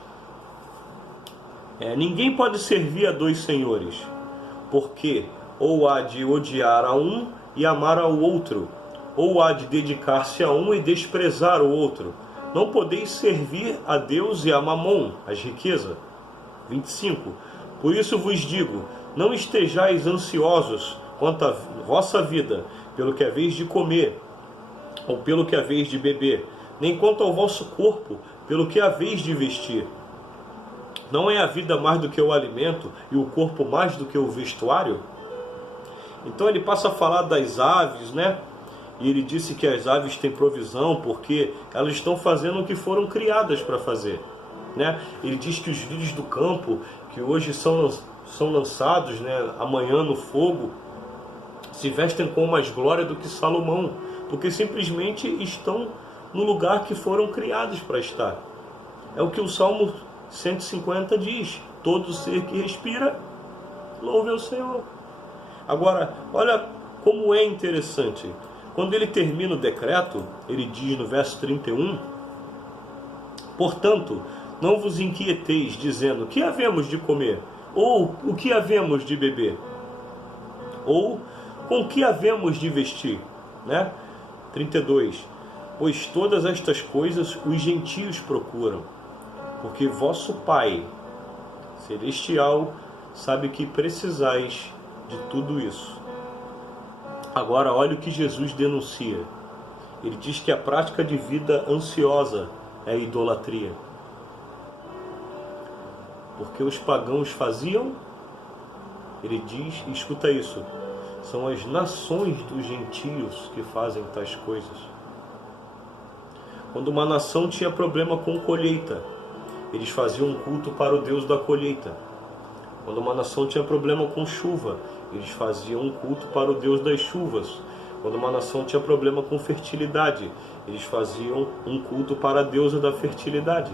ninguém pode servir a dois senhores, porque ou há de odiar a um e amar ao outro, ou há de dedicar-se a um e desprezar o outro. Não podeis servir a Deus e a Mamon, as riquezas. 25. Por isso vos digo, não estejais ansiosos quanto à vossa vida, pelo que haveis de comer, ou pelo que haveis de beber, nem quanto ao vosso corpo, pelo que haveis de vestir. Não é a vida mais do que o alimento, e o corpo mais do que o vestuário? Então ele passa a falar das aves, E ele disse que as aves têm provisão porque elas estão fazendo o que foram criadas para fazer, Ele diz que os lírios do campo, que hoje são lançados, amanhã no fogo, se vestem com mais glória do que Salomão, porque simplesmente estão no lugar que foram criados para estar. É o que o Salmo 150 diz: todo ser que respira, louve ao Senhor. Agora, olha como é interessante. Quando ele termina o decreto, ele diz no verso 31, portanto, não vos inquieteis, dizendo, que havemos de comer? Ou o que havemos de beber? Ou com que havemos de vestir? 32, pois todas estas coisas os gentios procuram, porque vosso Pai Celestial sabe que precisais de tudo isso. Agora, olha o que Jesus denuncia. Ele diz que a prática de vida ansiosa é idolatria. Porque os pagãos faziam, ele diz, escuta isso, são as nações dos gentios que fazem tais coisas. Quando uma nação tinha problema com colheita, eles faziam um culto para o Deus da colheita. Quando uma nação tinha problema com chuva, eles faziam um culto para o Deus das chuvas. Quando uma nação tinha problema com fertilidade, eles faziam um culto para a deusa da fertilidade.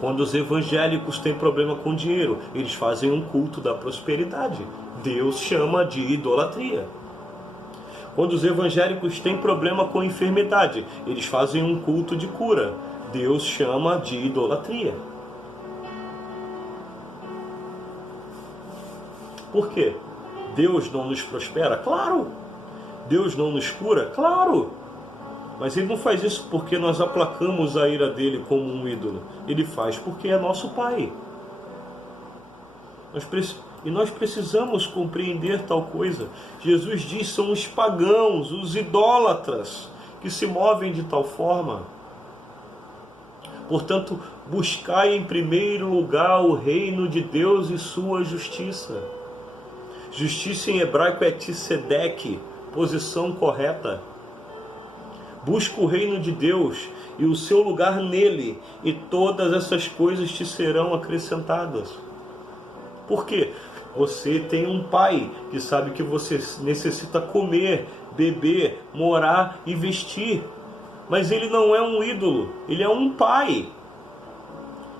Quando os evangélicos têm problema com dinheiro, eles fazem um culto da prosperidade. Deus chama de idolatria. Quando os evangélicos têm problema com enfermidade, eles fazem um culto de cura. Deus chama de idolatria. Por quê? Deus não nos prospera? Claro! Deus não nos cura? Claro! Mas Ele não faz isso porque nós aplacamos a ira dele como um ídolo. Ele faz porque é nosso Pai. Nós precisamos compreender tal coisa. Jesus diz, são os pagãos, os idólatras, que se movem de tal forma. Portanto, buscai em primeiro lugar o reino de Deus e sua justiça. Justiça em hebraico é tsedek, posição correta. Busca o reino de Deus e o seu lugar nele, e todas essas coisas te serão acrescentadas. Por quê? Você tem um pai que sabe que você necessita comer, beber, morar e vestir. Mas ele não é um ídolo, ele é um pai.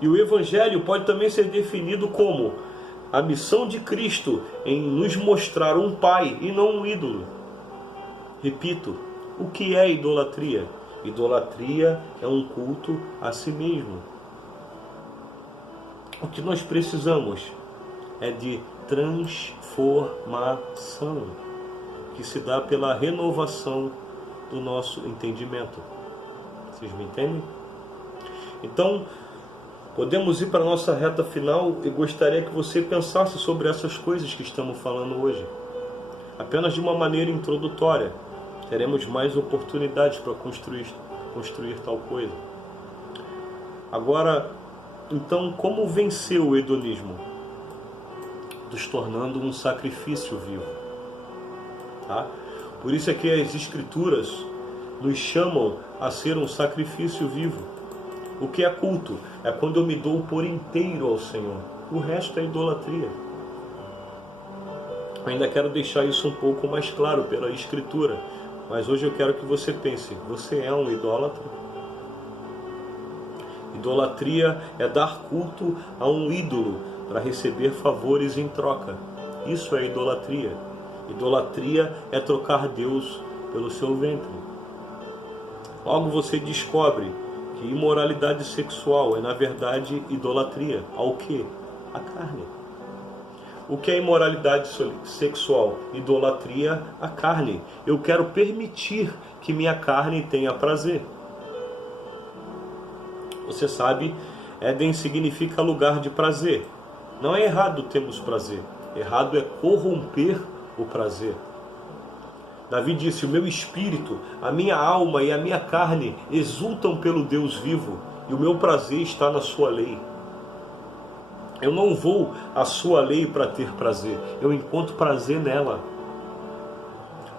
E o Evangelho pode também ser definido como a missão de Cristo em nos mostrar um pai e não um ídolo. Repito, o que é idolatria? Idolatria é um culto a si mesmo. O que nós precisamos é de transformação, que se dá pela renovação do nosso entendimento. Vocês me entendem? Então, podemos ir para a nossa reta final e gostaria que você pensasse sobre essas coisas que estamos falando hoje. Apenas de uma maneira introdutória. Teremos mais oportunidades para construir tal coisa. Agora, então, como vencer o hedonismo? Nos tornando um sacrifício vivo. Tá? Por isso é que as Escrituras nos chamam a ser um sacrifício vivo. O que é culto? É quando eu me dou por inteiro ao Senhor. O resto é idolatria. Eu ainda quero deixar isso um pouco mais claro pela Escritura. Mas hoje eu quero que você pense, você é um idólatra? Idolatria é dar culto a um ídolo para receber favores em troca. Isso é idolatria. Idolatria é trocar Deus pelo seu ventre. Logo você descobre que imoralidade sexual é na verdade idolatria. Ao quê? A carne. O que é imoralidade sexual? Idolatria à carne. Eu quero permitir que minha carne tenha prazer. Você sabe, Éden significa lugar de prazer. Não é errado termos prazer. Errado é corromper o prazer. Davi disse, o meu espírito, a minha alma e a minha carne exultam pelo Deus vivo, e o meu prazer está na sua lei. Eu não vou à sua lei para ter prazer, eu encontro prazer nela.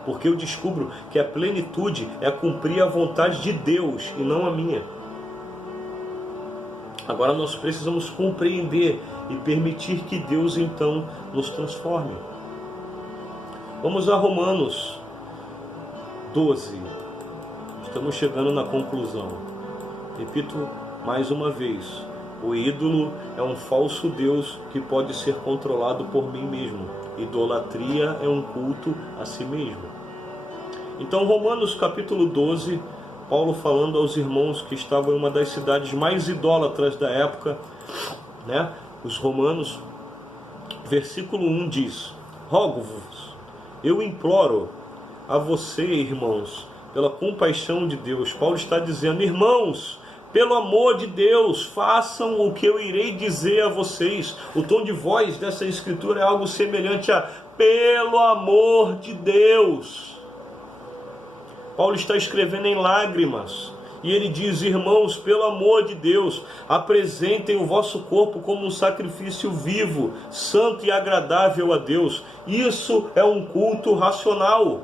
Porque eu descubro que a plenitude é cumprir a vontade de Deus e não a minha. Agora nós precisamos compreender e permitir que Deus então nos transforme. Vamos a Romanos 12. Estamos chegando na conclusão. Repito mais uma vez. O ídolo é um falso Deus que pode ser controlado por mim mesmo. Idolatria é um culto a si mesmo. Então, Romanos capítulo 12, Paulo falando aos irmãos que estavam em uma das cidades mais idólatras da época, né? Os romanos, versículo 1 diz, rogo-vos, eu imploro a você, irmãos, pela compaixão de Deus. Paulo está dizendo, irmãos, pelo amor de Deus, façam o que eu irei dizer a vocês. O tom de voz dessa escritura é algo semelhante a pelo amor de Deus. Paulo está escrevendo em lágrimas. E ele diz, irmãos, pelo amor de Deus, apresentem o vosso corpo como um sacrifício vivo, santo e agradável a Deus. Isso é um culto racional.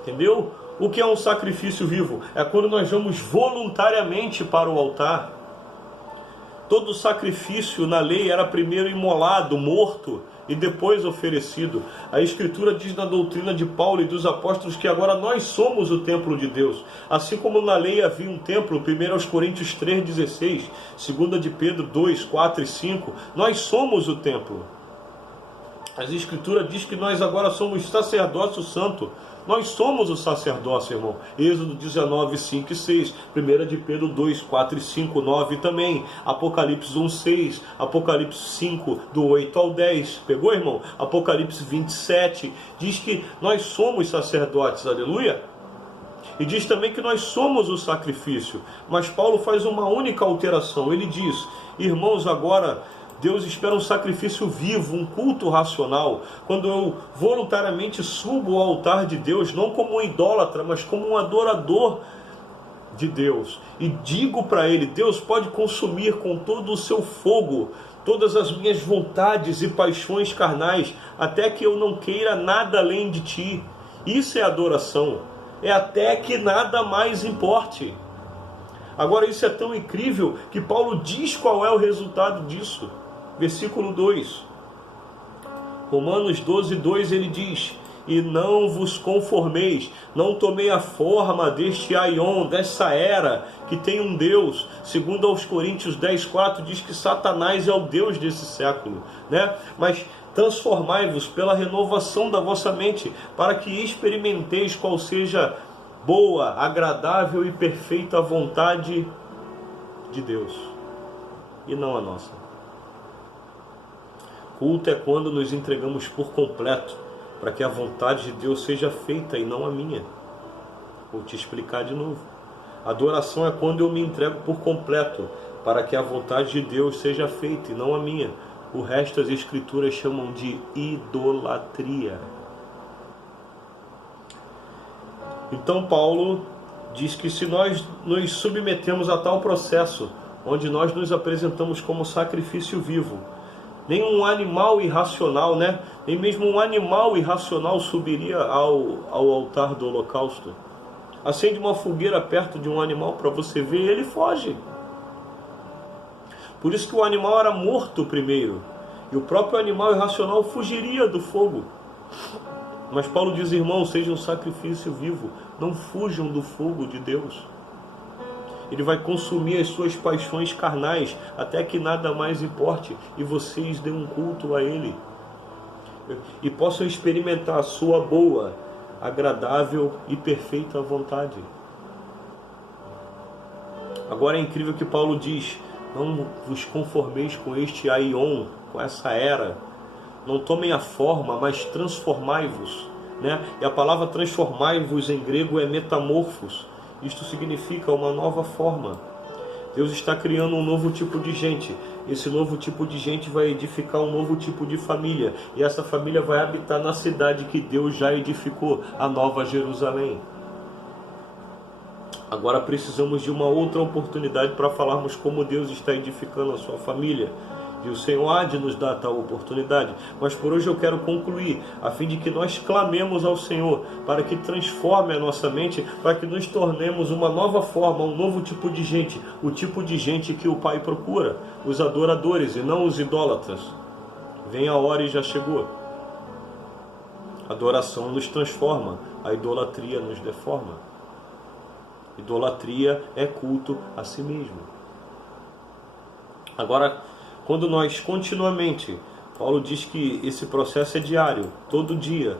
Entendeu? O que é um sacrifício vivo? É quando nós vamos voluntariamente para o altar. Todo sacrifício na lei era primeiro imolado, morto e depois oferecido. A Escritura diz na doutrina de Paulo e dos apóstolos que agora nós somos o templo de Deus. Assim como na lei havia um templo, 1 Coríntios 3,16, 2 de Pedro 2, 4 e 5, nós somos o templo. A Escritura diz que nós agora somos sacerdócio santo. Nós somos o sacerdócio, irmão. Êxodo 19, 5 e 6. 1 de Pedro 2, 4 e 5, 9 também. Apocalipse 1, 6. Apocalipse 5, do 8 ao 10. Pegou, irmão? Apocalipse 27. Diz que nós somos sacerdotes. Aleluia. E diz também que nós somos o sacrifício. Mas Paulo faz uma única alteração. Ele diz: irmãos, agora Deus espera um sacrifício vivo, um culto racional. Quando eu voluntariamente subo ao altar de Deus, não como um idólatra, mas como um adorador de Deus, e digo para Ele: Deus, pode consumir com todo o seu fogo todas as minhas vontades e paixões carnais, até que eu não queira nada além de Ti. Isso é adoração, é até que nada mais importe. Agora, isso é tão incrível que Paulo diz qual é o resultado disso. Versículo 2, Romanos 12, 2, ele diz: e não vos conformeis, não tomei a forma deste aion, dessa era que tem um Deus. Segundo aos Coríntios 10, 4, diz que Satanás é o Deus desse século, né? Mas transformai-vos pela renovação da vossa mente, para que experimenteis qual seja boa, agradável e perfeita vontade de Deus, e não a nossa. Culto é quando nos entregamos por completo, para que a vontade de Deus seja feita e não a minha. Vou te explicar de novo. Adoração é quando eu me entrego por completo, para que a vontade de Deus seja feita e não a minha. O resto as Escrituras chamam de idolatria. Então Paulo diz que se nós nos submetemos a tal processo, onde nós nos apresentamos como sacrifício vivo, nem um animal irracional, né? Nem mesmo um animal irracional subiria ao altar do holocausto. Acende uma fogueira perto de um animal para você ver, ele foge. Por isso que o animal era morto primeiro, e o próprio animal irracional fugiria do fogo. Mas Paulo diz: irmãos, seja um sacrifício vivo, não fujam do fogo de Deus. Ele vai consumir as suas paixões carnais até que nada mais importe e vocês dêem um culto a Ele e possam experimentar a sua boa, agradável e perfeita vontade. Agora é incrível que Paulo diz: não vos conformeis com este aion, com essa era. Não tomem a forma, mas transformai-vos, né? E a palavra transformai-vos em grego é metamorfos. Isto significa uma nova forma. Deus está criando um novo tipo de gente. Esse novo tipo de gente vai edificar um novo tipo de família. E essa família vai habitar na cidade que Deus já edificou, a Nova Jerusalém. Agora precisamos de uma outra oportunidade para falarmos como Deus está edificando a sua família. E o Senhor há de nos dar tal oportunidade. Mas por hoje eu quero concluir, a fim de que nós clamemos ao Senhor, para que transforme a nossa mente, para que nos tornemos uma nova forma, um novo tipo de gente, o tipo de gente que o Pai procura, os adoradores e não os idólatras. Vem a hora e já chegou. A adoração nos transforma, a idolatria nos deforma. Idolatria é culto a si mesmo. Agora, quando nós continuamente, Paulo diz que esse processo é diário, todo dia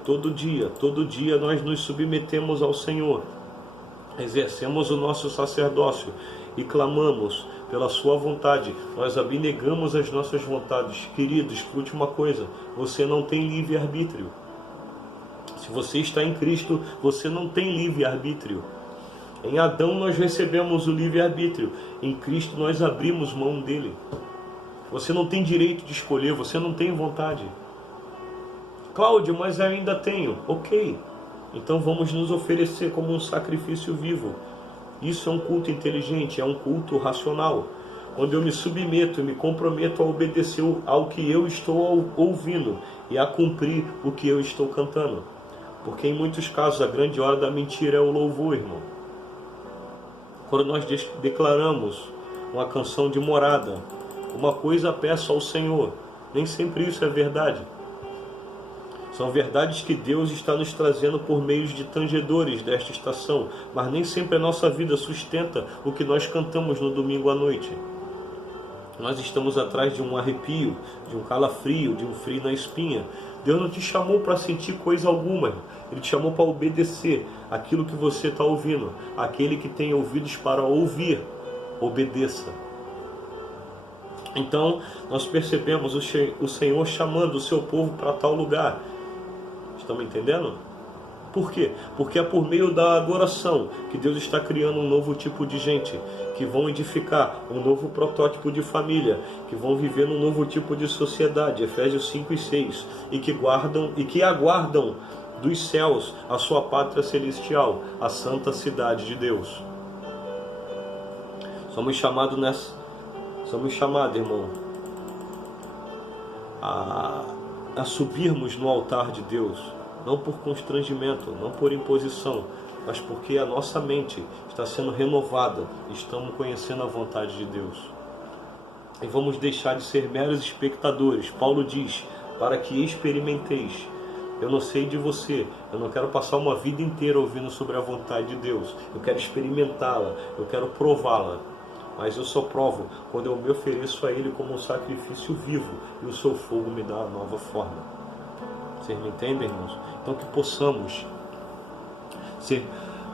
nós nos submetemos ao Senhor, exercemos o nosso sacerdócio e clamamos pela sua vontade, nós abnegamos as nossas vontades. Queridos, escute uma coisa: você não tem livre-arbítrio. Se você está em Cristo, você não tem livre-arbítrio. Em Adão nós recebemos o livre-arbítrio, em Cristo nós abrimos mão dele. Você não tem direito de escolher, você não tem vontade. Cláudio, mas eu ainda tenho. Ok, então vamos nos oferecer como um sacrifício vivo. Isso é um culto inteligente, é um culto racional. Quando eu me submeto e me comprometo a obedecer ao que eu estou ouvindo e a cumprir o que eu estou cantando. Porque em muitos casos a grande hora da mentira é o louvor, irmão. Quando nós declaramos uma canção de morada, uma coisa peço ao Senhor, nem sempre isso é verdade. São verdades que Deus está nos trazendo por meio de tangedores desta estação, mas nem sempre a nossa vida sustenta o que nós cantamos no domingo à noite. Nós estamos atrás de um arrepio, de um calafrio, de um frio na espinha. Deus não te chamou para sentir coisa alguma, Ele te chamou para obedecer aquilo que você está ouvindo. Aquele que tem ouvidos para ouvir, obedeça. Então, nós percebemos o Senhor chamando o seu povo para tal lugar. Estão me entendendo? Por quê? Porque é por meio da adoração que Deus está criando um novo tipo de gente, que vão edificar um novo protótipo de família, que vão viver num novo tipo de sociedade, Efésios 5 e 6, e que aguardam dos céus a sua pátria celestial, a santa cidade de Deus. Somos chamados, irmão, a subirmos no altar de Deus, não por constrangimento, não por imposição, mas porque a nossa mente está sendo renovada, estamos conhecendo a vontade de Deus. E vamos deixar de ser meros espectadores. Paulo diz, para que experimenteis. Eu não sei de você, eu não quero passar uma vida inteira ouvindo sobre a vontade de Deus. Eu quero experimentá-la, eu quero prová-la. Mas eu só provo quando eu me ofereço a Ele como um sacrifício vivo e o seu fogo me dá uma nova forma. Vocês me entendem, irmãos? Então que possamos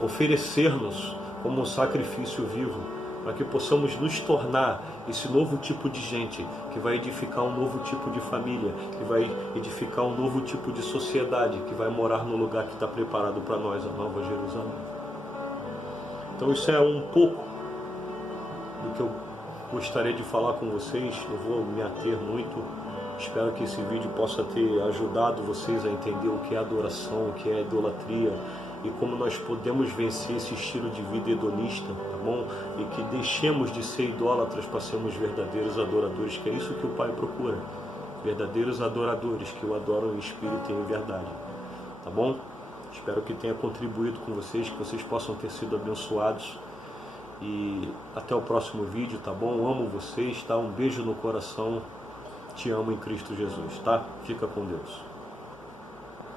oferecer-nos como um sacrifício vivo, para que possamos nos tornar esse novo tipo de gente, que vai edificar um novo tipo de família, que vai edificar um novo tipo de sociedade, que vai morar no lugar que está preparado para nós, a Nova Jerusalém. Então isso é um pouco do que eu gostaria de falar com vocês. Não vou me ater muito. Espero que esse vídeo possa ter ajudado vocês a entender o que é adoração, o que é idolatria e como nós podemos vencer esse estilo de vida hedonista, tá bom? E que deixemos de ser idólatras para sermos verdadeiros adoradores, que é isso que o Pai procura. Verdadeiros adoradores que o adoram em espírito e em verdade, tá bom? Espero que tenha contribuído com vocês, que vocês possam ter sido abençoados. E até o próximo vídeo, tá bom? Amo vocês, tá? Um beijo no coração. Te amo em Cristo Jesus, tá? Fica com Deus.